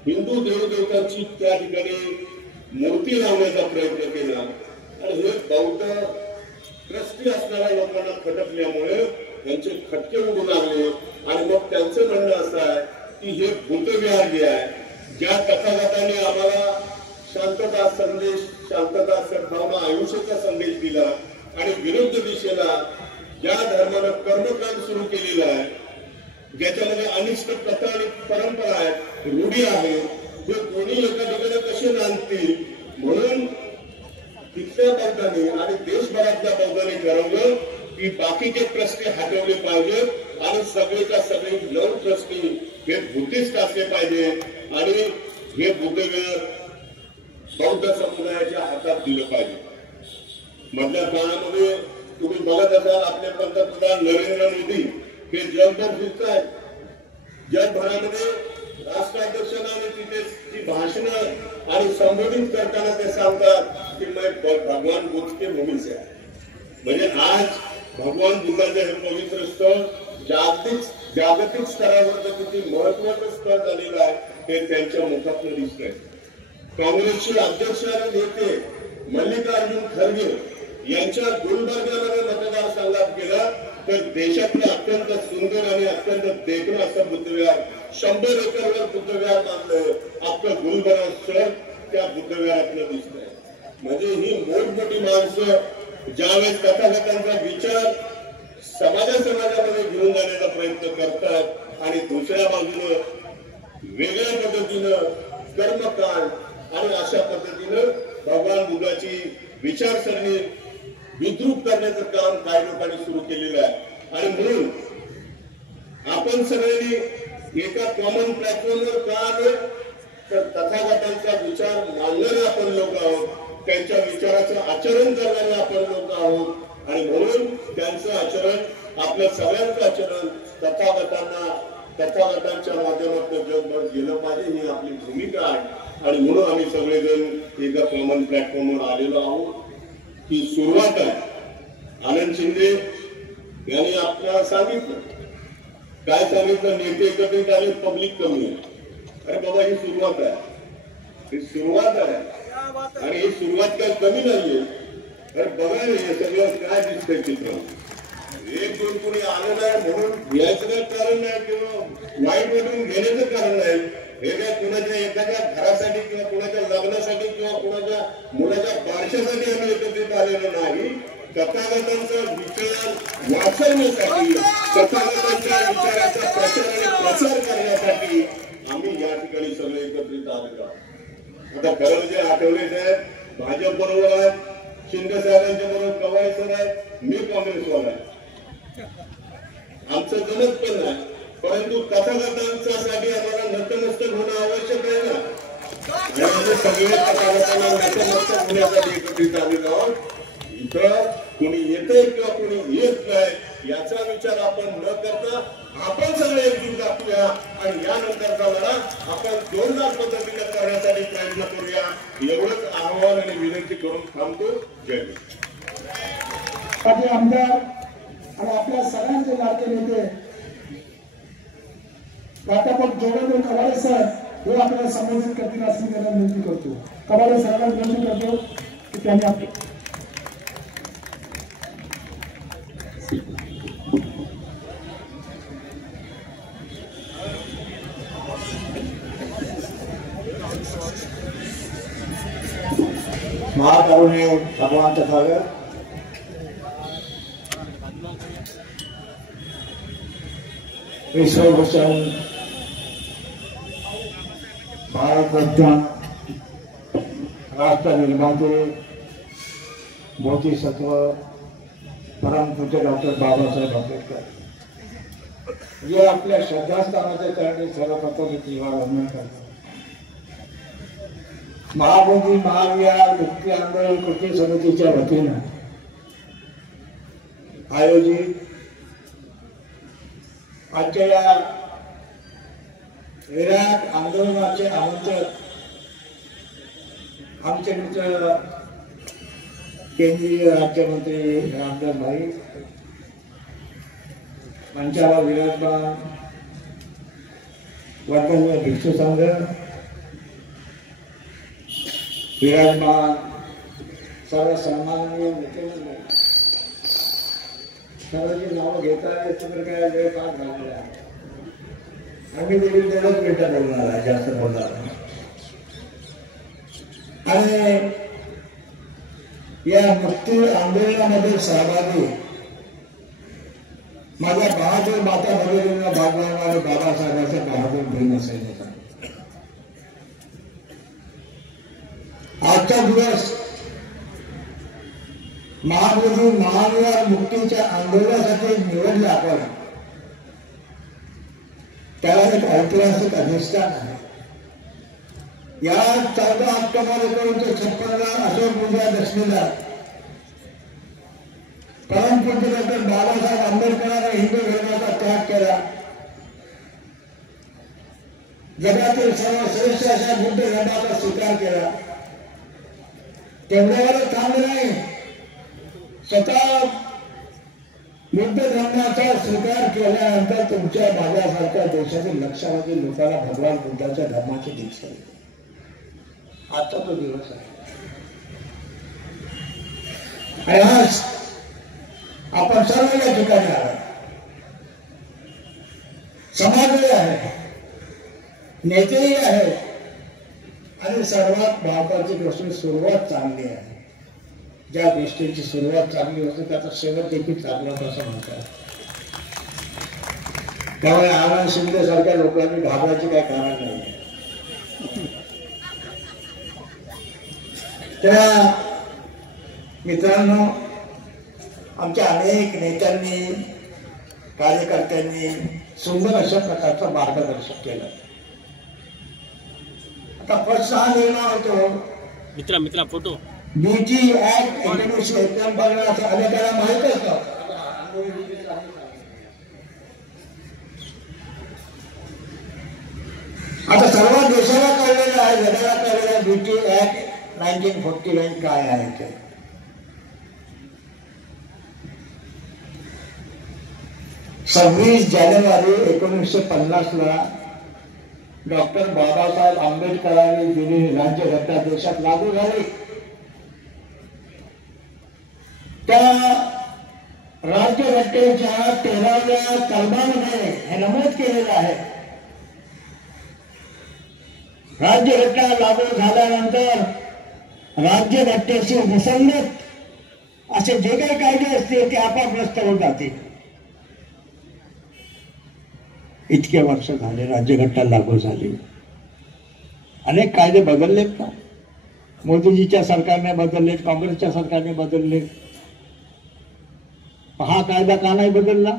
हिंदू देवदेवतांची त्या ठिकाणी मूर्ती लावण्याचा प्रयत्न केला आणि हे बौद्ध ट्रस्टी असणाऱ्या लोकांना खटकल्यामुळे त्यांचे खटके उडू लागले आणि मग त्यांचं म्हणणं असं आहे की हे बुद्धविहार जे आहे, ज्या तथागतांनी आम्हाला शांतता संदेश, शांतता सद्भावना, आयुष्याचा संदेश दिला आणि विरुद्ध दिशेला ज्या धर्मानं कर्मकांड सुरू केलेलं आहे, ज्याच्यामध्ये अनिष्ट प्रथा आणि परंपरा आहेत, रूढी आहे, हे दोन्ही एका ठिकाणी कसे नांदतील म्हणून तिथल्या बौद्धांनी आणि देशभरातल्या बौद्धांनी ठरवलं की बाकीचे ट्रस्टी हटवले पाहिजेत आणि सगळेच्या सगळे 9 ट्रस्टी हे बुद्धिस्ट असले पाहिजे आणि हे बुद्धविहार बौद्ध समुदायाच्या हातात दिलं पाहिजे। मधल्या काळामध्ये तुम्ही बघत असाल आपले पंतप्रधान नरेंद्र मोदी हे जगभर फिरत आहेत, जगभरामध्ये राष्ट्राध्यक्षांना आणि तिथे जी भाषणं आणि संबोधित करताना ते सांगतात की मैं भगवान बुद्ध के भूमी से आहे। म्हणजे आज भगवान बुद्धाचे हे पवित्र स्थळ जागतिक स्तरावर किती महत्वाचं स्थळ झालेलं आहे हे त्यांच्या मुखातून दिसतंय। काँग्रेसचे अध्यक्ष आणि नेते मल्लिकार्जुन खरगे यांच्या गुलबर्गामध्ये मतदारसंघात गेला तर देशातलं अत्यंत सुंदर आणि अत्यंत देखणं असं बुद्धविहार 100 एकरवर बुद्धविहार बांधलंय। आपलं गुलबर्गा शहर त्या बुद्धविहारातलं दिसतंय। म्हणजे ही मोठमोठी माणसं ज्यावेळेस तथागतांचा विचार समाजामध्ये घेऊन जाण्याचा प्रयत्न करतात आणि दुसऱ्या बाजूनं वेगळ्या पद्धतीनं कर्मकांड आणि अशा पद्धतीनं भगवान बुद्धाची विचारसरणी विद्रूप करण्याचं काम काही लोकांनी सुरू केलेलं आहे। आणि म्हणून आपण सगळ्यांनी एका कॉमन प्लॅटफॉर्मवर का आलोय तर तथागतांचा विचार मानणारे आपण लोक आहोत, त्यांच्या विचाराचं आचरण करणारे आपण लोक आहोत आणि म्हणून त्यांचं आचरण आपल्या सगळ्यांचं आचरण तथागतांच्या माध्यमातून जगभर गेलं पाहिजे ही आपली भूमिका आहे। आणि म्हणून आम्ही सगळेजण एका कॉमन प्लॅटफॉर्मवर आलेलो आहोत। ही सुरुवात आहे। आनंद शिंदे यांनी आपल्याला सांगितलं, काय सांगितलं, नेते एकत्रित आले, पब्लिक कमी आहे। अरे बाबा ही सुरुवात आहे, ही सुरुवात आहे आणि ही सुरुवात काय कमी नाहीये। अरे बघा हे सगळं काय दिसतंय चित्र, 1-2 कोणी आलं नाही म्हणून यायचं काही कारण नाही किंवा वाईट वाटून घेण्याचं कारण नाही। हे काय कुणाच्या एखाद्या घरासाठी किंवा कुणाच्या लग्नासाठी किंवा कुणाच्या मुलाच्या बारशासाठी आम्ही एकत्रित आलेलो नाही। तथागतांचा विचार वाचवण्यासाठी, तथागतांच्या विचाराचा प्रचार आणि प्रसार करण्यासाठी आम्ही या ठिकाणी सगळे एकत्रित आलेलो आहोत। आता खरं जे आठवले साहेब भाजप बरोबर आहेत, शिंदे साहेबांच्या बरोबर कवाळे सर आहेत, मी काँग्रेसवाला आहे, आमचं जमत पण नाही, परंतु तथागतांसाठी आम्हाला नतमस्तक होणं आवश्यक आहे ना। सगळे तथागतांना नतमस्तक होण्यासाठी एकत्रित आलेलो आहोत। तर कोणी येते किंवा कोणी येत नाही याचा विचार आपण न करता आपण सगळे एकजूट दाखवूया आणि यानंतरचा लढा आपण जोरदार पद्धतीने करण्यासाठी प्रयत्न करूया एवढंच आवाहन आणि विनंती करून थांबतो. जय हिंद. आमदार आणि आपल्या सगळ्यांचे लाडके नेते प्राध्यापक जोगेंद्र कवाडे सर हे आपल्याला संबोधित करतील अशी त्यांना विनंती करतो. कवाडे सरांना विनंती करतो की त्यांनी आपले महाकारुण्य भगवान तथागत विश्वभूषण भारत रत्न राष्ट्र निर्माते बोधिसत्व परम पूज्य डॉक्टर बाबासाहेब आंबेडकर ये आपल्या श्रद्धास्थानाच्या चरणी सर्वप्रथम वंदन करतो. महाबोधी महाविहार मुक्ती आंदोलन कृती समितीच्या वतीनं आयोजित आजच्या या विराट आंदोलनाचे आमंत्रक आमचे मित्र केंद्रीय राज्यमंत्री रामदास भाई मंचावर विराजमान वर्तमान भिक्षू संघ विराजमान सर्व सन्माननीय नेते सर्वांची नावं घेता तर काय वेळ फार झालेला आहे. आम्ही देखील तेवढंच मिनिटं बोलणार आहे, जास्त बोलणार आहे. आणि या मुक्ती आंदोलनामध्ये सहभागी माझ्या बहादूर माता भगिनींना भागवणारा आणि बाबासाहेबांचा बहादूर बहीण असायचा. आजचा दिवस महाबोधी महाविहार मुक्तीच्या आंदोलनासाठी निवडला आपण त्याला एक ऐतिहासिक अधिष्ठान आहे. या 14 ऑक्टोबर 1956 अशोक विजयादशमीला परमपूज्य डॉक्टर बाबासाहेब आंबेडकरांनी हिंदू धर्माचा त्याग केला. जगातील सर्वश्रेष्ठ अशा बुद्ध धर्माचा स्वीकार केला. तेवढ्यावरच थांबले नाही, स्वतः बुद्ध धर्माचा स्वीकार केल्यानंतर तुमच्या माझ्यासारख्या देशातील लक्षावधी लोकांना भगवान बुद्धाच्या धर्माची दीक्षा दिली. आजचा तो दिवस आहे. आणि आज आपण सर्व या ठिकाणी आलो, समाजही आहे, नेतेही आहेत आणि सर्वात महत्वाची गोष्ट सुरुवात चांगली आहे. ज्या गोष्टींची सुरुवात चांगली असते त्याचा शेवट देखील चांगला असं म्हणतात. त्यामुळे आनंद शिंदे सारख्या लोकांनी घाबरायचे काही कारण नाही. त्या मित्रांनो, आमच्या अनेक नेत्यांनी कार्यकर्त्यांनी सुंदर अशा प्रकारचं मार्गदर्शन केलं. आता प्रश्न हा निर्माण होतो, मित्रा फोटो बीटी ऍक्ट 1991 असं अनेकांना माहितच नव्हतं. आता सर्व देशाला कळलेलं आहे, जगाला कळलेलं आहे बीटी ऍक्ट 1949 काय आहे ते. सव्वीस जानेवारी 1950 डॉक्टर बाबासाहेब आंबेडकरांनी दिलेली राज्यघटना देशात लागू झाली. त्या राज्यघटनेच्या 13व्या कलमामध्ये हे नमूद केलेलं आहे, राज्यघटना लागू झाल्यानंतर राज्यघटनेशी विसंगत असे जे काही कायदे असतील ते आपोआप रद्द होत जातील. इतके वर्ष झाले राज्यघटना लागू झाली, अनेक कायदे बदललेत का? मोदीजीच्या सरकारने बदलले, काँग्रेसच्या सरकारने बदलले. हा कायदा का नाही बदलला?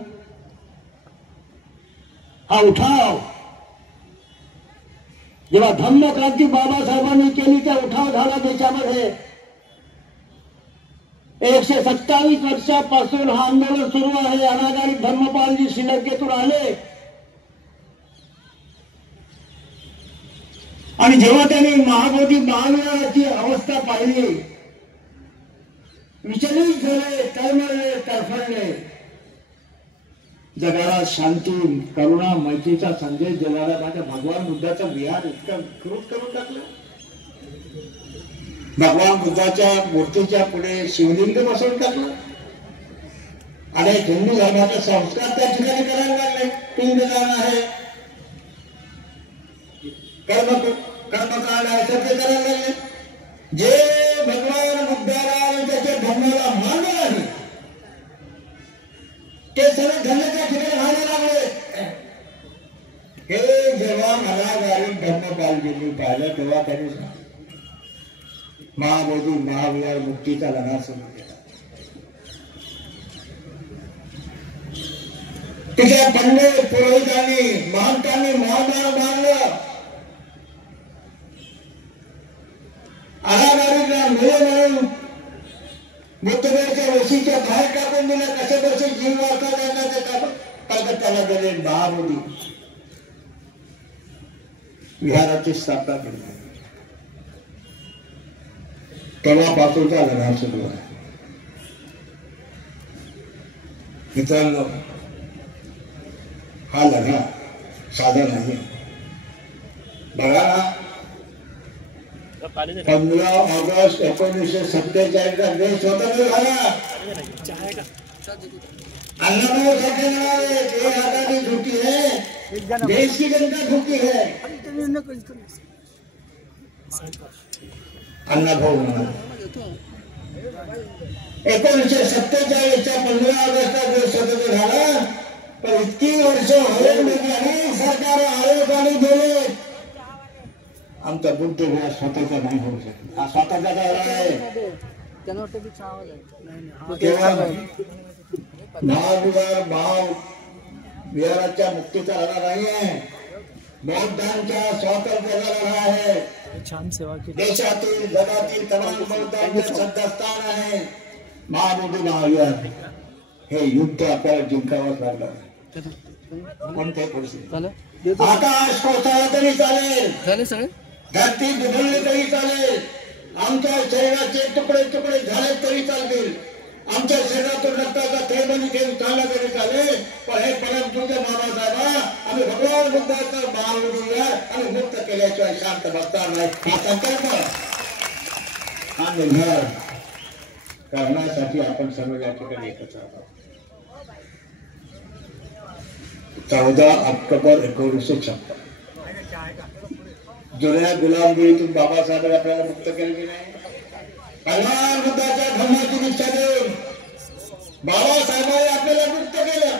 हा उठाव जेव्हा धम्म क्रांती बाबासाहेबांनी केली त्या उठाव झाला देशामध्ये. 127 वर्षापासून हा आंदोलन सुरू आहे. अनागारी धर्मपालजी श्रीलंकेतून आले आणि जेव्हा त्यांनी महाबोधी महाविहाराची अवस्था पाहिली, विचलित झाले, तळमळले, तडफडले. जगाला शांती, करुणा, मैत्रीचा संदेश देणाऱ्या माझ्या भगवान बुद्धाचा विहार इतका विकृत करून टाकला. भगवान बुद्धाच्या मूर्तीच्या पुढे शिवलिंग बसवून टाकलं आणि हिंदू धर्माचे संस्कार त्या ठिकाणी करायला लागले. पिंडदान आहे, कर्मकांड आहे, सत्य करायला लागले. जे भगवान बुद्धाला आणि त्याच्या धर्माला मान्य नाही ते सर्व धर्म त्या ठिकाणी व्हायला लागले. हे जेव्हा मला गावी धर्मपालजींनी पाहिलं तेव्हा त्यांनी महाबोधी महाविहार मुक्तीचा लढा सुरू केला. तिथे पंडित पुरोहितांनी महंतांनी महाभारत मानलं. आहाराला मुळे म्हणून मृतदेहाच्या वशीच्या बाहेर टाकून दिल्या. कसे कसे जीव वाचता त्यांना ते कलकत्त्याला गेले. महाबोधी विहाराची स्थापना केली. तेव्हापासूनचा लढा सुरू आहे. मित्रांनो, हा लढा साधा नाही. बघा ना, 15 ऑगस्ट 1947 ला देश स्वतंत्र झाला. अन्नाभाऊ साठे म्हणाले, देश आजादी झूठी है, देश की जनता झूठी है. अन्नाभाऊ म्हणाले 1947च्या 15 ऑगस्टला देश स्वतंत्र झाला. पण इतकी वर्ष होऊन अनेक सरकार आयोगाने गेले. आमचा बुद्ध विहार स्वतःचा नाही होऊ शकत. हा स्वतःचा लढा आहे. महाविहाराच्या मुक्तीचा लढा नाही आहे, बौद्धांच्या स्वातंत्र्याचा लढा आहे. देशातील जगातील तमाम बौद्धांचे श्रद्धास्थान आहे महाबोधी महाविहार. हे युद्ध आपल्याला जिंकावंच लागलं. कोणत्या परिस्थितीत आकाश कोसळला तरी चालेल, धरती दुभळली तरी चालेल, आमच्या शरीराचे तुकडे तुकडे झाले तरी चालतील, आमच्या शरीरातून रक्ताचा थेंबही थेंब चालला तरी चालेल. पण हे परमपूज्य बाबासाहेबा, आम्ही भगवान बुद्धाचा महाविहार आम्ही मुक्त केल्याशिवाय शांत बसणार नाही. हा संकल्प, हा निर्धार करण्यासाठी आपण सर्व या ठिकाणी एकत्र आहोत. 14 ऑक्टोबर 1956 जुन्या गुलामगिरीतून बाबासाहेबांनी आपल्याला मुक्त केले नाही. भगवान बुद्धाच्या धर्माची दीक्षा देऊन बाबासाहेबांनी आपल्याला मुक्त केलं.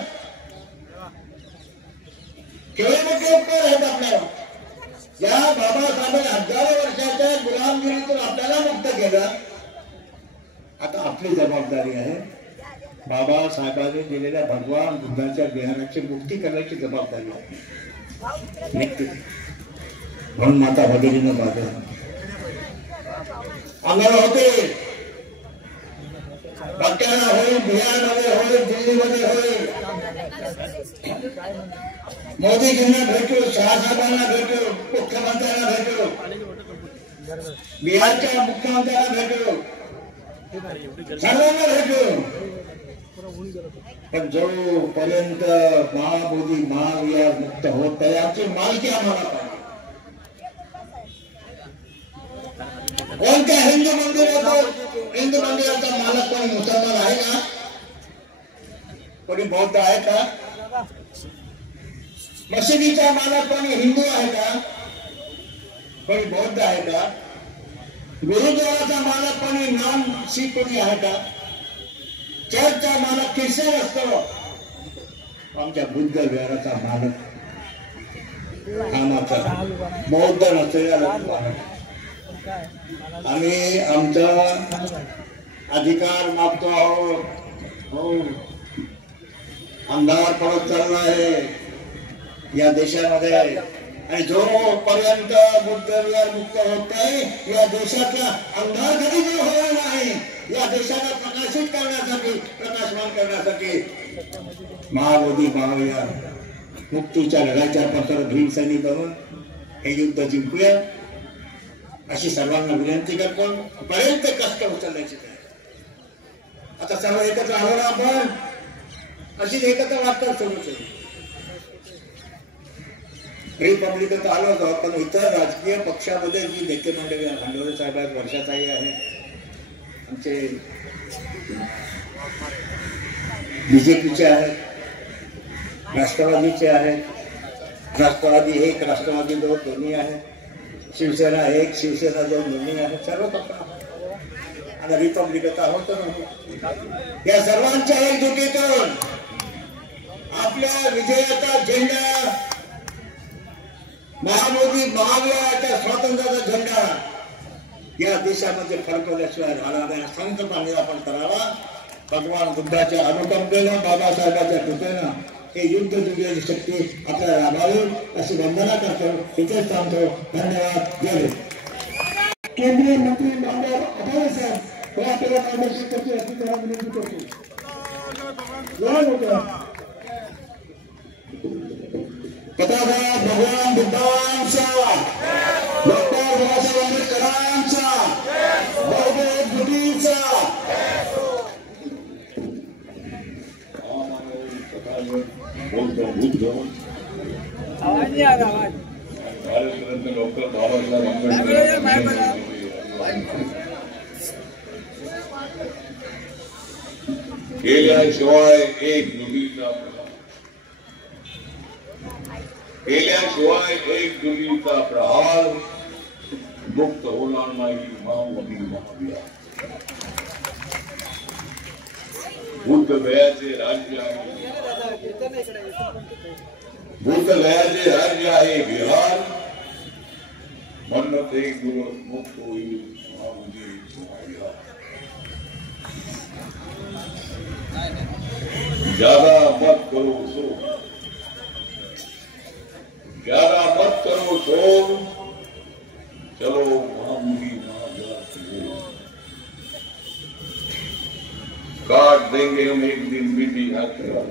केवळ मोठे उपकार आहेत आपल्याला. या बाबासाहेबांनी हजारो वर्षाच्या गुलामगिरीतून आपल्याला मुक्त केलं. आता आपली जबाबदारी आहे बाबासाहेबांनी दिलेल्या भगवान बुद्धाच्या विहाराची मुक्ती करण्याची जबाबदारी आहे. म्हणून माता भगिनीनं माझं आम्हाला होते, डॉक्टरला होईल, बिहारमध्ये होईल, दिल्लीमध्ये होईल, मोदीजींना भेटू, शहासाहेबांना भेटू, मुख्यमंत्र्यांना भेटू, बिहारच्या मुख्यमंत्र्यांना भेटू, सर्वांना भेटू. पण जोपर्यंत महाबोधी महाविहार मुक्त होत आहे याची मालकी आम्हाला पाहिजे. कोणत्या हिंदू मंदिराचा मालक कोणी मुसलमान आहे का? कोणी बौद्ध आहे का? मशिदीचा मालक कोणी हिंदू आहे का? कोणी बौद्ध आहे का? गुरुद्वाराचा मालक कोणी नॉन शीख कोणी आहे का? चर्चचा मालक ख्रिश्चन असतो. आमच्या बुद्ध विहाराचा मालक आमचा बौद्ध नसलेला आम्ही आमचा अधिकार मागतो आहोत. हो, अंधार पडत चालला आहे या देशामध्ये. आणि जोपर्यंत बुद्ध विहार मुक्त होत नाही या देशातला अंधार कधी दूर होणार नाही. या देशाला प्रकाशित करण्यासाठी प्रकाशमान करण्यासाठी महाबोधी महाविहार मुक्तीच्या लढाईच्या पत्र भीम सैनिक बनून हे युद्ध जिंकूया अशी सर्वांना विनंती करतो. पर्यंत कष्ट उचलण्याची आता सर्व एकत्र आलो ना आपण अशीच एकत्र वाटतात सोडून रिपब्लिकन तर आलो होतो पण इतर राजकीय पक्षामध्ये जी नेते मंडळी भांडवले साहेब आहेत वर्षाताई आहे आमचे बीजेपीचे आहेत राष्ट्रवादीचे आहेत राष्ट्रवादी एक राष्ट्रवादी दोन दोन्ही आहेत शिवसेना एक शिवसेना दोन दोन्ही आहेत सर्व पक्ष आणि रिपब्लिकन आहोत या सर्वांच्या एकजुटीतून आपल्या विजयाचा झेंडा महाबोधी महाविहाराच्या स्वातंत्र्याचा झेंडा या देशामध्ये फडकवल्याशिवाय राहणार नाही. संकल्पाने आपण करावा. भगवान बुद्धाच्या अनुकंपेनं बाबासाहेबांच्या कृपेनं हे युद्ध जिंकण्याची शक्ती आपल्याला लाभावी अशी वंदना करतो. इथेच थांबतो. धन्यवाद. जय केंद्रीय मंत्री नामदार आठवले साहेब हे आपल्याला मार्गदर्शन करते अशी त्याला विनंती करतो. भगवान बुद्धांचा डॉक्टर बाबासाहेब आंबेडकरांचा बहुजन बुद्धीचा भारतरत्न डॉक्टर बाबासाहेब आंबेडकर केल्याशिवाय एक नुडीचा प्रहार मुक्त होणार नाही. महाबोधी महाविहार बुद्ध गयाचे राज्य आहे. बुद्ध गयाचे राज्य आहे बिहार. म्हणून एक दिवस मुक्त होईल महाबोधी महाविहार. ज्यादा मत करो सो ज्यादा मत करो तो चलो महाबोधी महाविहार काट देंगे हम एक दिन बीती एक्ट का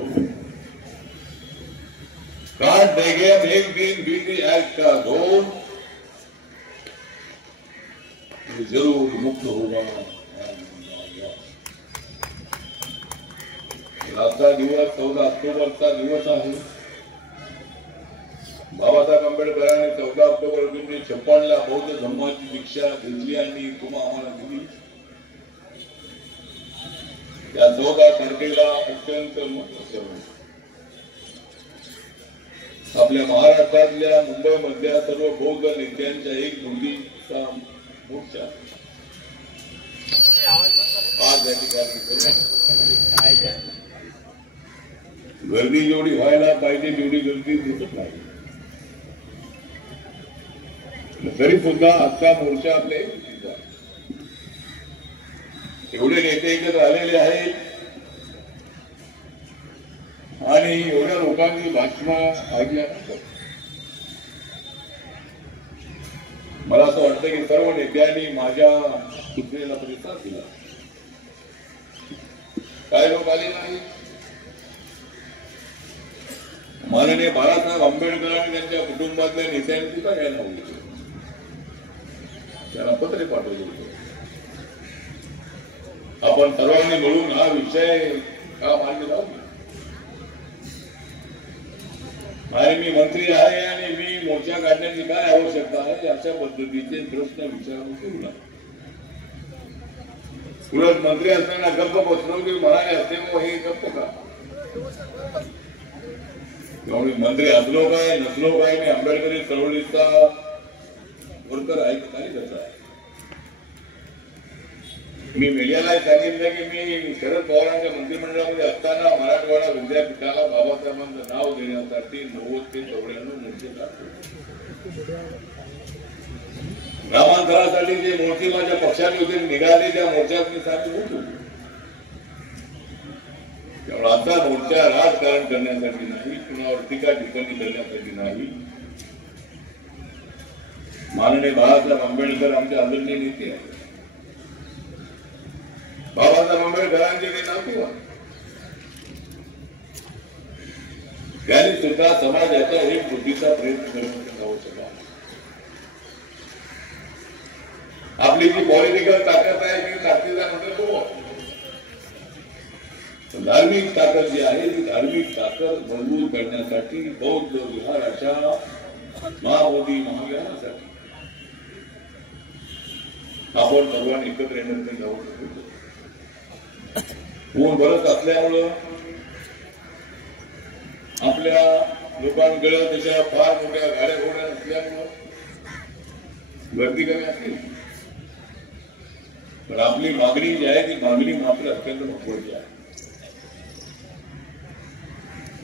काट देंगे हम एक दिन बीती एक्ट का जोर जरूर मुक्त होगा. आजचा दिवस 14 ऑक्टोबरचा दिवस आहे. बाबासाहेब आंबेडकरांनी 14 ऑक्टोबर 1956 बौद्ध धर्माची दीक्षा घेतली आणि तुम्हा आम्हाला दिली. त्या 14 तारखेला अत्यंत महत्त्वाचं आपल्या महाराष्ट्रातल्या मुंबईमधल्या सर्व बौद्ध नेत्यांच्या एक नोंदीचा मोर्चा आज या ठिकाणी गर्दी जेवढी व्हायला पाहिजे तेवढी गर्दी दिसत नाही. तरी सुद्धा आजचा मोर्चा आपल्या एवढे नेते एकत्र आलेले आहेत आणि एवढ्या लोकांची भाषण ऐकल्यानंतर मला असं वाटतं की सर्व नेत्यांनी माझ्या सूचनेला प्रतिसाद दिला. काय लोक आले नाही. माननीय बाळासाहेब आंबेडकर आणि त्यांच्या कुटुंबातल्या नेत्यांनी सुद्धा घ्यायला हवी. त्यांना पत्र पाठवले होते. आपण सर्वांनी मिळून हा विषय का मार्गी लावू. आणि मी मंत्री आहे आणि मी मोर्चा काढण्याची काय आवश्यकता आहे अशा पद्धतीचे प्रश्न विचारून सुरू लागले. उलट मंत्री असताना गप्प बसलो की म्हणाले असते मग हे गप्प का. मंत्री असलो काय नसलो काय मी आंबेडकरी चळवळीचा वर्कर आहे कार्यकर्ता आहे. मी मीडियाला सांगितलं की मी शरद पवारांच्या मंत्रिमंडळामध्ये असताना मराठवाडा विद्यापीठाला बाबासाहेबांचं नाव देण्यासाठी 90 ते 94 मोर्चे काढले. नामांतरासाठी जे मोर्चे माझ्या पक्षात होते निघाले त्या मोर्चात मी साथ होतो. त्यामुळे आता मोर्चा राजकारण करण्यासाठी नाही कुणावर टीका टिप्पणी करण्यासाठी नाही माननीय बाळासाहेब आंबेडकर आमचे आदरणीय नेते आहेत. बाबासाहेब आंबेडकरांचे ते नातू आहेत. त्यांनी सुद्धा समाजाच्या एक बुद्धीचा प्रयत्न करण्याचा जाऊ शकला. आपली जी पॉलिटिकल ताकद आहे ती ताकदीचा नंतर तो धार्मिक ताकद जी आहे ती धार्मिक ताकद मजबूत करण्यासाठी बौद्ध विहाराच्या महाबोधी महाविहारासाठी आपण सर्वांनी एकत्र येण्याचे जाऊ शकतो. ऊन बरंच असल्यामुळं आपल्या लोकांकडे त्याच्या फार मोठ्या गाड्या घोड्या नसल्यामुळं गर्दी कमी असली, पण आपली मागणी जी आहे ती मागणी मात्र अत्यंत महत्वाची आहे.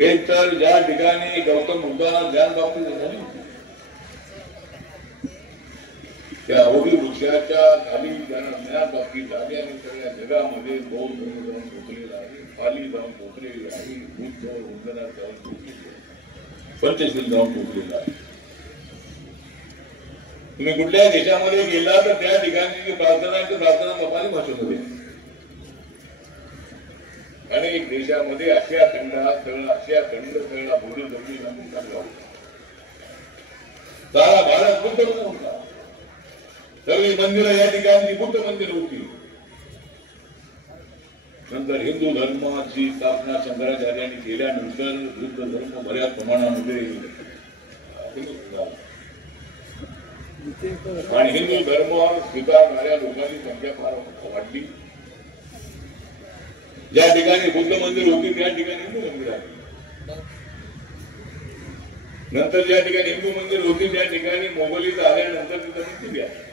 एक तर ज्या ठिकाणी गौतम बुद्धांना ज्ञान प्राप्त झाली त्या बोधी वृक्षाच्या खाली ज्यांना ज्ञान प्राप्ती झाली आणि सगळ्या जगामध्ये बौद्ध धर्म जाऊन पोचलेला आहे, पाली जाऊन पोचलेली आहे, बुद्ध वंदनात जाऊन पोचलेली आहे, पंचशील जाऊन पोचलेला आहे. तुम्ही कुठल्या देशामध्ये गेला तर त्या ठिकाणी प्रार्थना नेपाली भाषेमध्ये. अनेक देशामध्ये आशिया खंडात आशिया खंड सगळा बौद्ध धर्मी चालला होता. सारा भारत बुद्ध धर्म होता. सगळी मंदिरं या ठिकाणी बुद्ध मंदिरं होती. नंतर हिंदू धर्माची स्थापना शंकराचार्यांनी केल्यानंतर बुद्ध धर्म बऱ्याच प्रमाणामध्ये आणि हिंदू धर्म स्वीकारणाऱ्या लोकांची संख्या फार वाढली. ज्या ठिकाणी बुद्ध मंदिर होती त्या ठिकाणी हिंदू मंदिर आहे. नंतर ज्या ठिकाणी हिंदू मंदिर होती त्या ठिकाणी मोगलीत आल्यानंतर तिथं मंदिर आहे.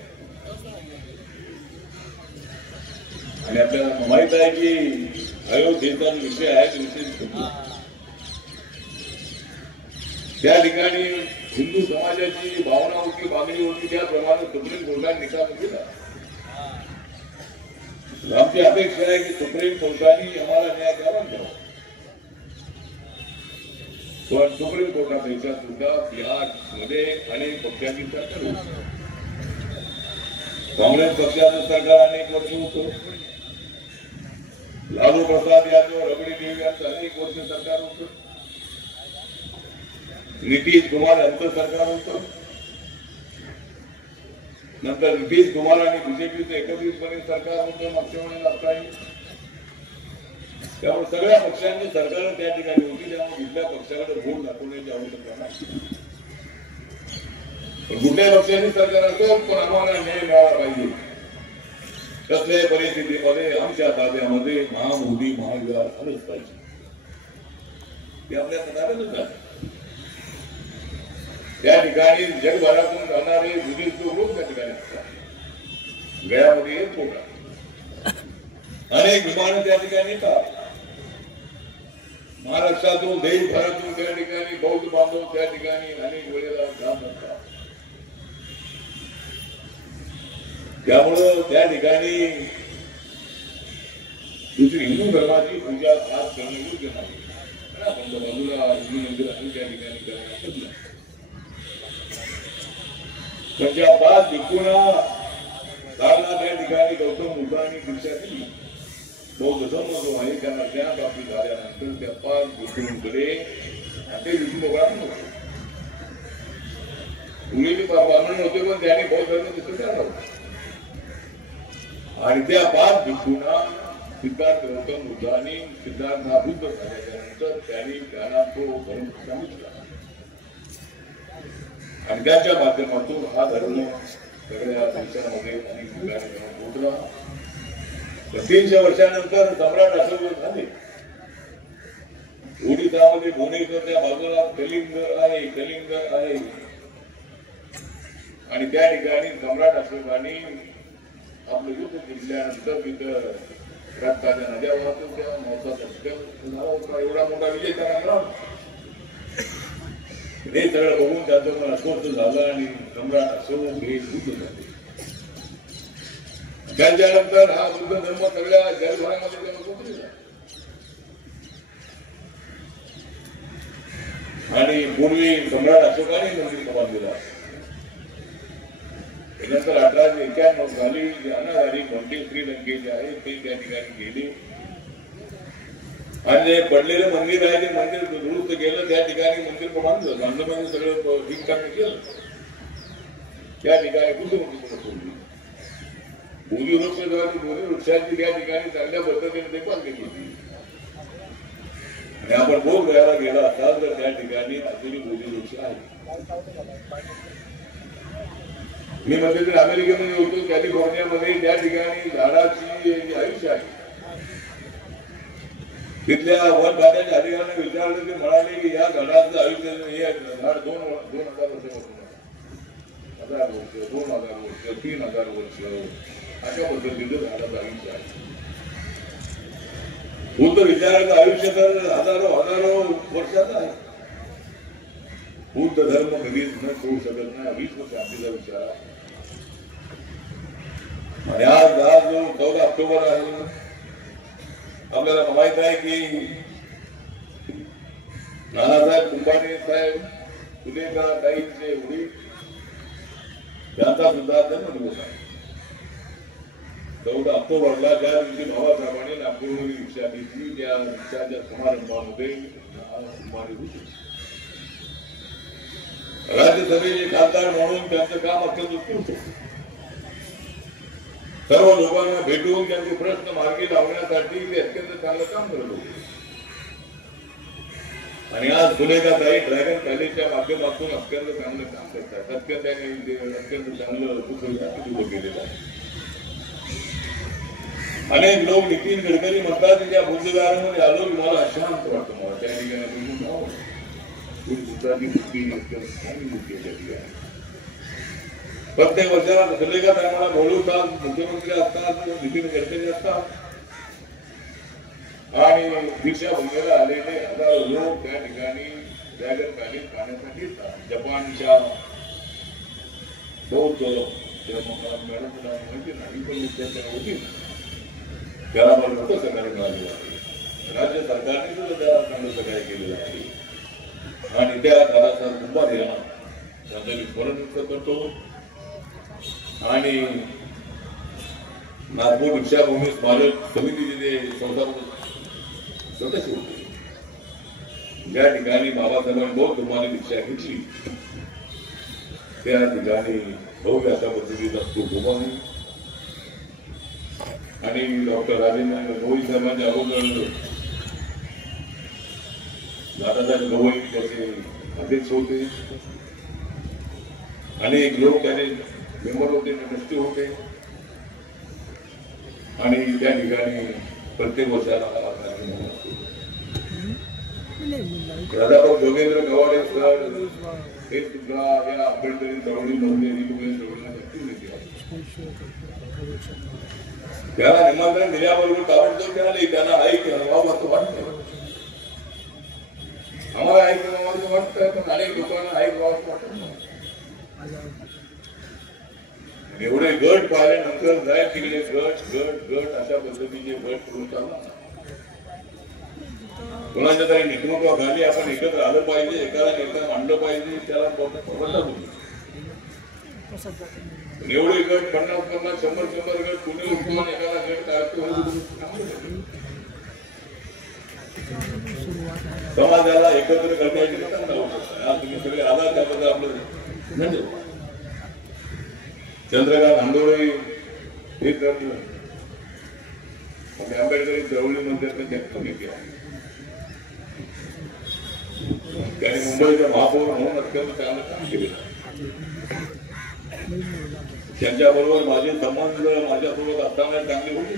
आणि आपल्याला माहित आहे की अयोध्येचा विषय आहे विशेष त्या ठिकाणी हिंदू समाजाची भावना होती, मागणी होती, त्याप्रमाणे सुप्रीम कोर्टाने निकाल दिला. आमची अपेक्षा आहे की सुप्रीम कोर्टाने आम्हाला न्याय द्यावा द्यावा. पण सुप्रीम कोर्टापेक्षा सुद्धा बिहारमध्ये अनेक पक्षांची सरकार होती. काँग्रेस पक्षाचं सरकार अनेक वर्ष होतं. लालू प्रसाद यादव, रबडी देवी यांचं अनेक वर्ष सरकार होतं. नितीश कुमार यांचं सरकार होतं. नंतर नितीश कुमार आणि बीजेपीचं एकत्रितपणे सरकार होतं मागच्या वेळेला काही. त्यामुळे सगळ्या पक्षांची सरकार त्या ठिकाणी होती. त्यामुळे कुठल्या पक्षाकडे वोट दाखवण्याची आवश्यकता नाही. पण कुठल्याही पक्षाची सरकार असो पण आम्हाला न्याय मिळाला पाहिजे. कसल्याही परिस्थितीमध्ये आमच्या ताब्यामध्ये महामोदी महाविहार आलंच पाहिजे. ते आपल्या ताब्यातच आहे. त्या ठिकाणी जगभरातून जाणारे विविध लोक त्या ठिकाणी असतात. गयामध्ये एअरपोर्ट आहे. अनेक विमानं त्या ठिकाणी येतात. महाराष्ट्रातून देशभरातून त्या ठिकाणी बौद्ध बांधव त्या ठिकाणी अनेक वेळेला जात असतात. त्यामुळं त्या ठिकाणी दुसरी हिंदू धर्माची पूजा आज करणे योग्य नाही. बाजूला हिंदू मंदिर असेल त्या ठिकाणी करायला म्हणजे पाच भिक्खूंना त्या ठिकाणी गौतम बुद्धांनी दीक्षा दिली. बौद्ध धर्म जो आहे त्यांना ज्ञान प्राप्ती झाल्यानंतर त्या पाच भिक्खूंकडे ते भिक्खू ब्राह्मण होते. तुम्ही ब्राह्मण होते पण त्याने बौद्ध धर्म स्वीकारला होता. आणि त्या पाच भिक्खूंना सिद्धार्थ गौतम बुद्धांनी सिद्धार्थ बुद्ध झाल्यानंतर त्यांनी त्यांना तो धर्म सांगितला. आणि त्याच्या माध्यमातून हा धर्म सगळ्या देशामध्ये अनेक ठिकाणी पोहोचला. 300 वर्षानंतर सम्राट अशोक झाले. ओडिसामध्ये भुवनेश्वर त्या बाजूला कलिंग आहे आणि त्या ठिकाणी सम्राट अशोकाने आपलं युद्ध जिंकल्यानंतर तिथं रक्ताच्या नद्या वाहतून त्या मौसाचा एवढा मोठा विजय त्यांना मिळाला. हे सगळं बघून त्याचं पण अस्वस्थ झालं आणि सम्राट अशोक हे युद्ध झाले. त्याच्यानंतर हा बुद्ध धर्म सगळ्या जगभरामध्ये त्यानं पोचलेला आणि पूर्वी सम्राट अशोकाने मंदिर बांधलेला. त्यानंतर 1891 साली अनाधारी मोठे श्रीलंके जे आहे ते त्या ठिकाणी गेले आणि जे पडलेलं मंदिर आहे ते मंदिर दुरुस्त केलं. त्या ठिकाणी मंदिर बांधलं, बांधलं सगळं ठीकठाक केलं. त्या ठिकाणी सोडली बोली वृक्ष बोली वृक्षाची त्या ठिकाणी चांगल्या पद्धतीने देखभाल केली आणि आपण बोध घ्यायला गेला असाल तर त्या ठिकाणी अजूनही बोली वृक्ष आहे. मी मध्ये अमेरिकेमध्ये होतो, कॅलिफोर्नियामध्ये त्या ठिकाणी झाडाची आयुष्य आहे. तिथल्या वन खात्याच्या अधिकाऱ्यांना विचारलं ते म्हणाले की या झाडाचं आयुष्य हे झाड 2000 वर्ष 1000 वर्ष 2000 वर्ष 3000 वर्ष अशा पद्धतीचं झाडाचं आयुष्य आहे. बुद्ध विचाराचं आयुष्य तर हजारो वर्षाचं आहे. बुद्ध धर्म कधीच न सोडू शकत नाही. 20 वर्ष आपल्याला विचार आहे. आणि आज जो 14 ऑक्टोबर आहे आपल्याला माहित आहे की नानासाहेब कुंभाणे साहेब फुलेंचे वडील त्यांचा सुद्धा जन्मदिवस आहे. 14 ऑक्टोबरला ज्या दिवशी बाबासाहेबांनी नागपूरमध्ये रिक्षा घेतली त्या रिक्षाच्या समारंभामध्ये कुंभाणे होते. राज्यसभेचे खासदार म्हणून त्यांचं काम अत्यंत उत्कृष्ट होतं. सर्व लोकांना भेटून त्यांचे प्रश्न मार्गी लावण्यासाठी ते अत्यंत चांगलं काम करत होते. आणि आज फुलेकाताई ड्रॅगन पॅलेसच्या माध्यमातून अत्यंत चांगलं काम करतात. अत्यंत चांगलं उभं केलेलं आहे. अनेक लोक नितीन गडकरी म्हणतात त्या बुद्धविहारामध्ये आलो की मला अशांत वाटतं. मला त्या ठिकाणी प्रत्येक वर्षाला फुलेकाताई आम्हाला बोलवतात. मुख्यमंत्री असतात, नितीन गडकरी असतात आणि दीक्षाभूमीला आलेले हजारो लोक त्या ठिकाणी ड्रॅगन पॅलेस पाहण्यासाठी येतात. जपानच्या बौद्ध मॅडम माहिती नाही पण विद्यार्थ्यांना होती त्याला मला मोठं सहकार्य मिळालेलं आहे. राज्य सरकारने सुद्धा त्याला चांगलं सहकार्य केलेलं आहे. आणि त्या दादासाहेब कुंभारे त्यांचं मी स्मरण व्यक्त करतो. आणि नागपूर दीक्षाभूमी स्मारक समितीचे जे संस्थापक सदस्य होते ज्या ठिकाणी बाबासाहेबांनी बौद्ध धर्माने दीक्षा घेतली त्या ठिकाणी भव्य अशा पद्धतीचा स्तूप उभारला. आणि डॉक्टर राजेंद्र गवई साहेबांच्या अगोदर दादासाहेब गवई त्याचे अध्यक्ष होते. अनेक लोक त्याने मेंबर होते, ट्रस्टी होते. आणि त्या ठिकाणी प्रत्येक वर्षाला प्राध्यापक जोगेंद्र गवाडे सर हे सुद्धा या आंबेडकरी चळवळीमध्ये त्याला निमंत्रण दिल्याबरोबर ताबडतोब मिळाले. त्यांना ऐक असं वाटतं, आम्हाला ऐक वाटतं, पण अनेक लोकांना ऐक वाटतं. एवढे गट पाहिल्यानंतर जाय तिकडे गट गट गट अशा पद्धतीचे गट करून चालला. कोणाच्या तरी नेतृत्वाखाली आपण एकत्र आलं पाहिजे, एकाला नेता मांडलं पाहिजे, त्याला एवढे गट 50-50 100-100 गट कुणी उठवून एकाला गट काढतो. समाजाला एकत्र करण्याची आज तुम्ही सगळे आला त्याबद्दल आपलं म्हणजे चंद्रकांत आंदोळे हे तर आंबेडकरी चळवळीमध्ये त्यांनी मुंबईचा महापौर म्हणून अत्यंत चांगलं काम केलं. त्यांच्याबरोबर माझे संबंध माझ्यासोबत असताना चांगले होते.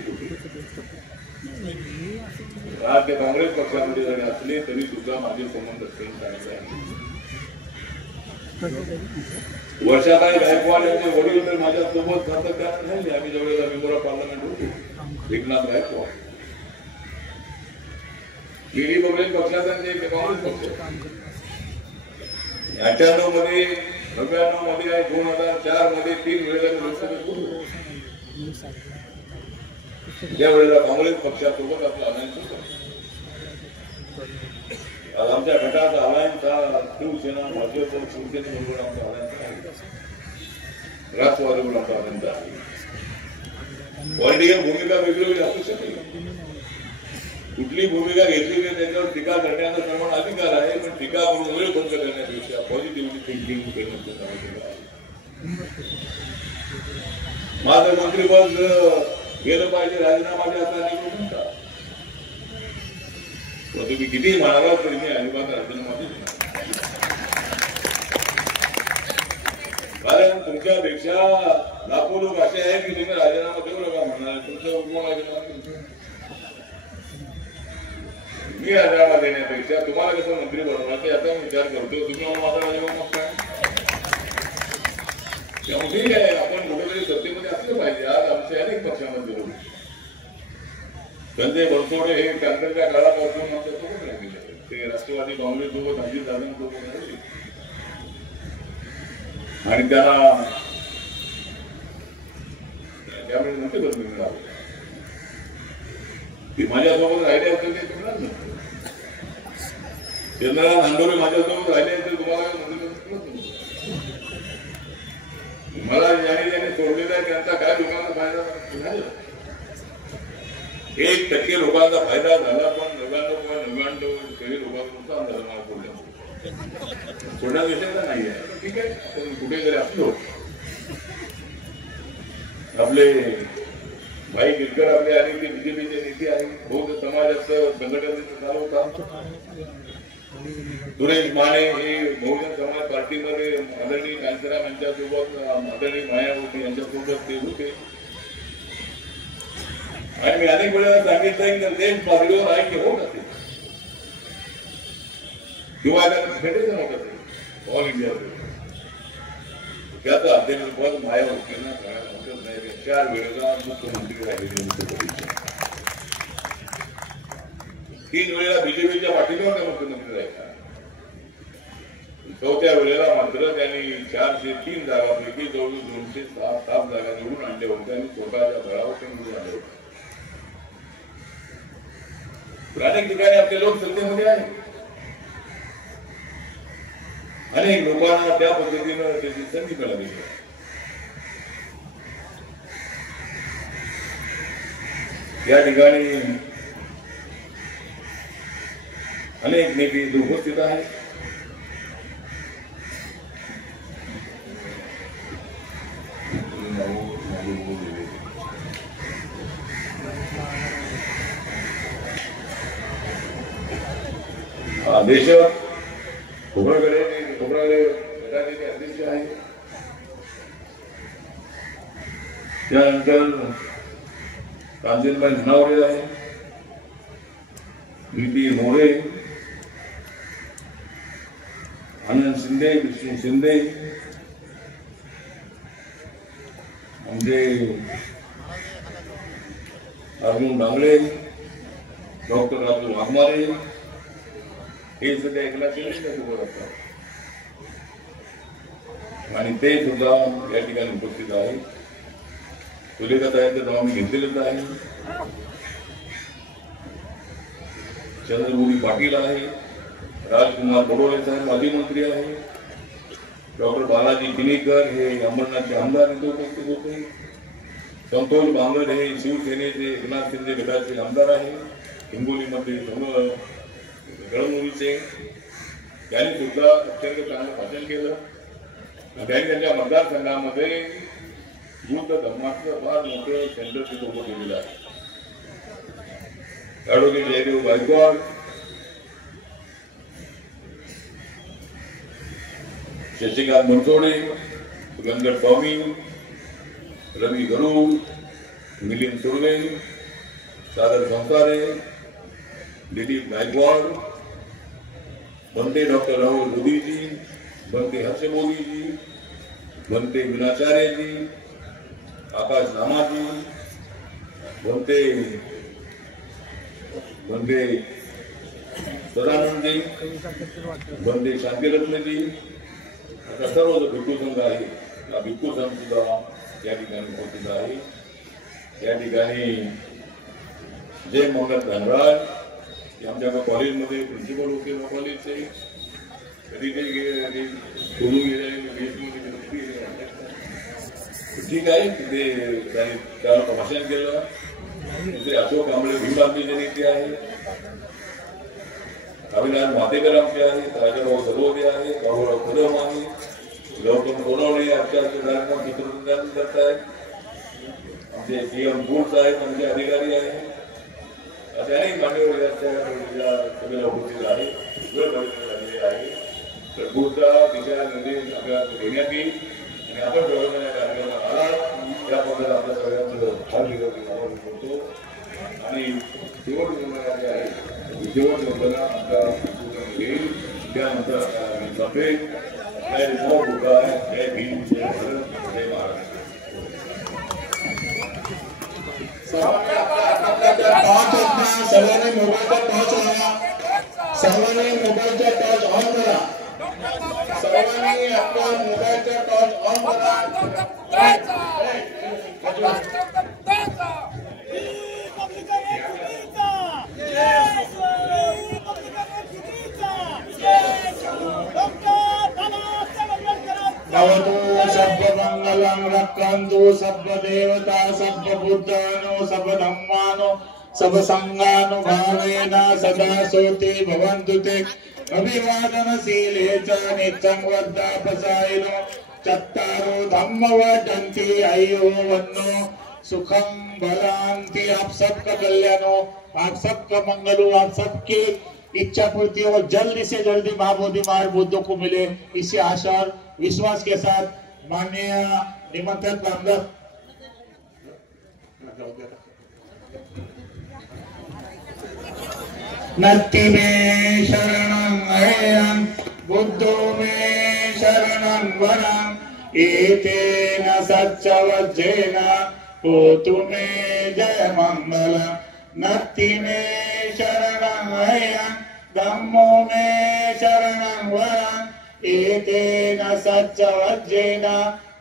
आज ते काँग्रेस पक्षामध्ये जरी असले तरी सुद्धा माझे संबंध अत्यंत चांगले आहेत. वर्षाताई गायकवाड यांचे वडील तर माझ्यासोबत सातत्याने राहिले. आम्ही ज्यावेळेला मेंबर ऑफ पार्लमेंट होतो एकनाथ गायकवाड. ईडी बघेल पक्षाचे काँग्रेस पक्ष 98 मध्ये 99 मध्ये आहे 2004 मध्ये 3 वेळेला लोकसभेत होतो. त्यावेळेला काँग्रेस पक्षासोबत आपला अलायन्स होता. आमच्या गटाचा अलायन्स हा शिवसेना भाजप शिवसेनेबरोबर आमचा अलायन्स आहे. राष्ट्रवादीवर आतापर्यंत आहे. पॉलिटिकल भूमिका वेगवेगळी असू शकेल. कुठली भूमिका घेतली की त्यांच्यावर टीका करण्याचा प्रमाण अधिकार आहे, पण टीका करून वेळ बंद करण्यापेक्षा पॉझिटिव्हली थिंकिंग करण्याचं माझं मंत्रिपद गेलं पाहिजे, राजीनामा द्या आता निघून म्हणतात. तुम्ही किती म्हणाला तरी मी अजिबात राजीनामा देत. कारण तुमच्यापेक्षा लाखो लोक असे आहेत की तुम्ही राजीनामा देऊ नका म्हणणार. मी राजीनामा देण्यापेक्षा तुम्हाला कसं मंत्री बनवणार ते आता मी विचार करतो. तुम्ही माझा राजीनामा मागताय त्यामुळे ठीक आहे, आपण कुठेतरी सत्तेमध्ये असलं पाहिजे. आज आमच्या अनेक पक्षामध्ये लोक संजय बनसोडे हे कॅन्सरच्या काळापासून आमच्या सोबत राहिले. ते राष्ट्रवादी काँग्रेससोबत अजित दादांसोबत राहिले आणि त्याला त्यामुळे मोठे बदल मिळाले. ते माझ्यासोबत राहिले असेल ते तुम्हाला नसतं. चंद्रकांत नांदोरे माझ्यासोबत राहिले असेल तुम्हाला मला ज्याने सोडलेला आहे त्यांचा काय लोकांना फायदा झाला. 1% लोकांचा फायदा झाला, पण 99.99 काही लोकांचं नुकसान झालं. मला सोडण्याचा विषय का नाही आहे. ठीक आहे, आपण कुठे जरी असलो आपले भाई गिरकर आपले आणि ते बीजेपीचे नेते आहे, बौद्ध समाजाचं संघटनेचं चालवतात. सुरेश माने हे बहुजन समाज पार्टीमध्ये आदरणीय कांचनराम यांच्यासोबत आदरणीय मायावती यांच्यासोबत ते होते. आणि मी अनेक वेळेला सांगितलं की देश पातळीवर ऐक्य होत असेल किंवा त्यांना भेटायचं नव्हतं ते ऑल इंडिया त्याचं अध्यक्षपद मायावतींना करायला होतच नाही. 4 वेळेला मुख्यमंत्री राहिलेले, 3 वेळेला बीजेपीच्या पाठीवर त्या मुख्यमंत्री राहिला. 4थ्या वेळेला मात्र त्यांनी 403 जागांपैकी जवळ 207 जागा निवडून आणल्या होत्या आणि स्वतःच्या बळावर ते निवडून आले होते. अनेक ठिकाणी आपले लोक सत्तेमध्ये आहेत. अनेक लोकांना त्या पद्धतीनं त्याची संधी मिळाली. या ठिकाणी अनेक नेते उपस्थित आहेत. देशात खोबरागडे गटाचे अध्यक्ष आहेत. त्यानंतर कांचनबाई धनावडे आहे, नीती मोरे, आनंद शिंदे, विष्णू शिंदे, म्हणजे अर्जुन डांगळे, डॉक्टर राजू वाघमारे हे सध्या एकनाथ सोबत असतात आणि ते सुद्धा या ठिकाणी उपस्थित आहे. सुलेखात आहे तर आम्ही घेतलेलंच आहे. चंद्रभूमी पाटील आहे, राजकुमार बडोले साहेब माजी मंत्री आहे, डॉक्टर बालाजी किनीकर हे अंबरनाथचे आमदार इथे उपस्थित होते, संतोष बांगड हे शिवसेनेचे एकनाथ शिंदे गटाचे आमदार आहे, हिंगोलीमध्ये घडवणुकीचे त्यांनी सुद्धा अत्यंत चांगलं भाषण केलं. त्यांनी त्यांच्या मतदारसंघामध्ये बुद्ध धर्माचं फार मोठं सेंटर तिथे उभं केलेलं आहे. ॲडव्होकेट जयदेव गायकवाड, शशिकांत बनसोडे, गंगट स्वामी, रवी गरुड, मिलिंद सुर्वे, सागर संसारे, दिलीप गायकवाड, बनते डॉक्टर राहुल मोदी जी, बनते हर्ष मोदी जी, बनते विनाचार्य जी, आकाश रामा जी, बनते सदानंद जी, बनते शांतिरत्न जी, असा सर्व जो भिक्खू संघ आहे हा भिक्खू संघ सुद्धा या ठिकाणी उपस्थित आहे. या ठिकाणी जय मंगल धनराज आमच्या कॉलेजमध्ये प्रिन्सिपल होते कॉलेजचे, कधी ते सोडून गेले, ठीक आहे. तिथे त्यांनी त्यावर भाषण केलं. तिथे अशोक कांबळे भीमबांधीचे नेते आहेत, अविनाश मातेकर आमचे आहेत, राजाभाऊ सरोदे आहेत, बाबूराव कदम आहे, गौतम सोनवणे आमच्या कार्यक्रम चित्रसंचालन करत आहेत, आमचे सीएम गुड्स आहेत, आमचे अधिकारी आहेत, असे अनेक मान्यवर या सभेला उपस्थित आहे. वेळ झालेली आहे. तर गुडचा दिशा निर्देश आपल्याला देण्यात येईल आणि आपण प्रवर्धन या कार्यक्रमात आला त्याबद्दल आपल्या सगळ्यांचं भाग करतो. आणि शेवट निर्णय जे आहे शेवट निर्णय आमचा येईल. त्यानंतर सफेद जय बुद्धा जय भीम जय भारत जय महाराष्ट्र. सर्वांनी मोबाईलचा टॉर्च लावा. सर्वांनी मोबाईलचा टॉर्च ऑन करा. सर्वांनी आपला मोबाईलचा टॉर्च ऑन करा. सर्वमंगलं रक्षन्तु सर्वदेवता सर्वभूतानो सर्वधम्मानो सर्वसंगानुभावेन सदा सोते भवन्तु ते अभिवादनशीले च नित्यं वद्दापसायिनो चत्तारो धम्म वदन्ति अयो वन्नो सुखं बलांति. आप सबका कल्याण हो, आप सबका मंगल हो, आप सबकी इच्छा पूर्ति हो, जल्दी से जल्दी महाबोधि महाराज बुद्धों को मिले, इसी आशा और विश्वास के साथ माननीय निमंत्रित आमदार नत्ति में शरणं अयं बुद्धो में शरणं वरं एतेन सच्चवज्जेन होतु मे जय मंगलम्. नत्ति में शरणं अयं धम्मो में शरणं वरं एतेन सच्चवज्जेन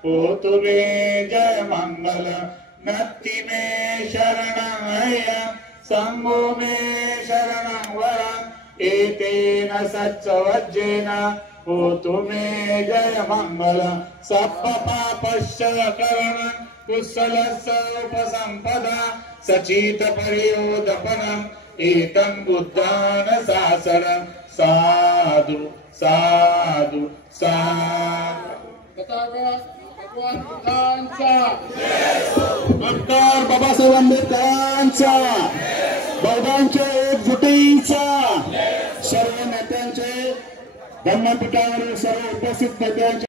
होतु मे जय मंगलम्. नत्ति में शरणं अयं संघो में शरणं वरं एतेन सच्चवज्जेन होतु मे जय मंगलम्. सप्प पापस्य करणं कुशलस्य उपसंपदा सचित परियोदपनम् एतं बुद्धान शासनं. साधु साधु साधु. डॉक्टर बाबासाहेब आंबेडकरांचा बौद्धांच्या एकजुटीचा सर्व नेत्यांचे धम्मपीठावरील सर्व उपस्थित नेत्यांचे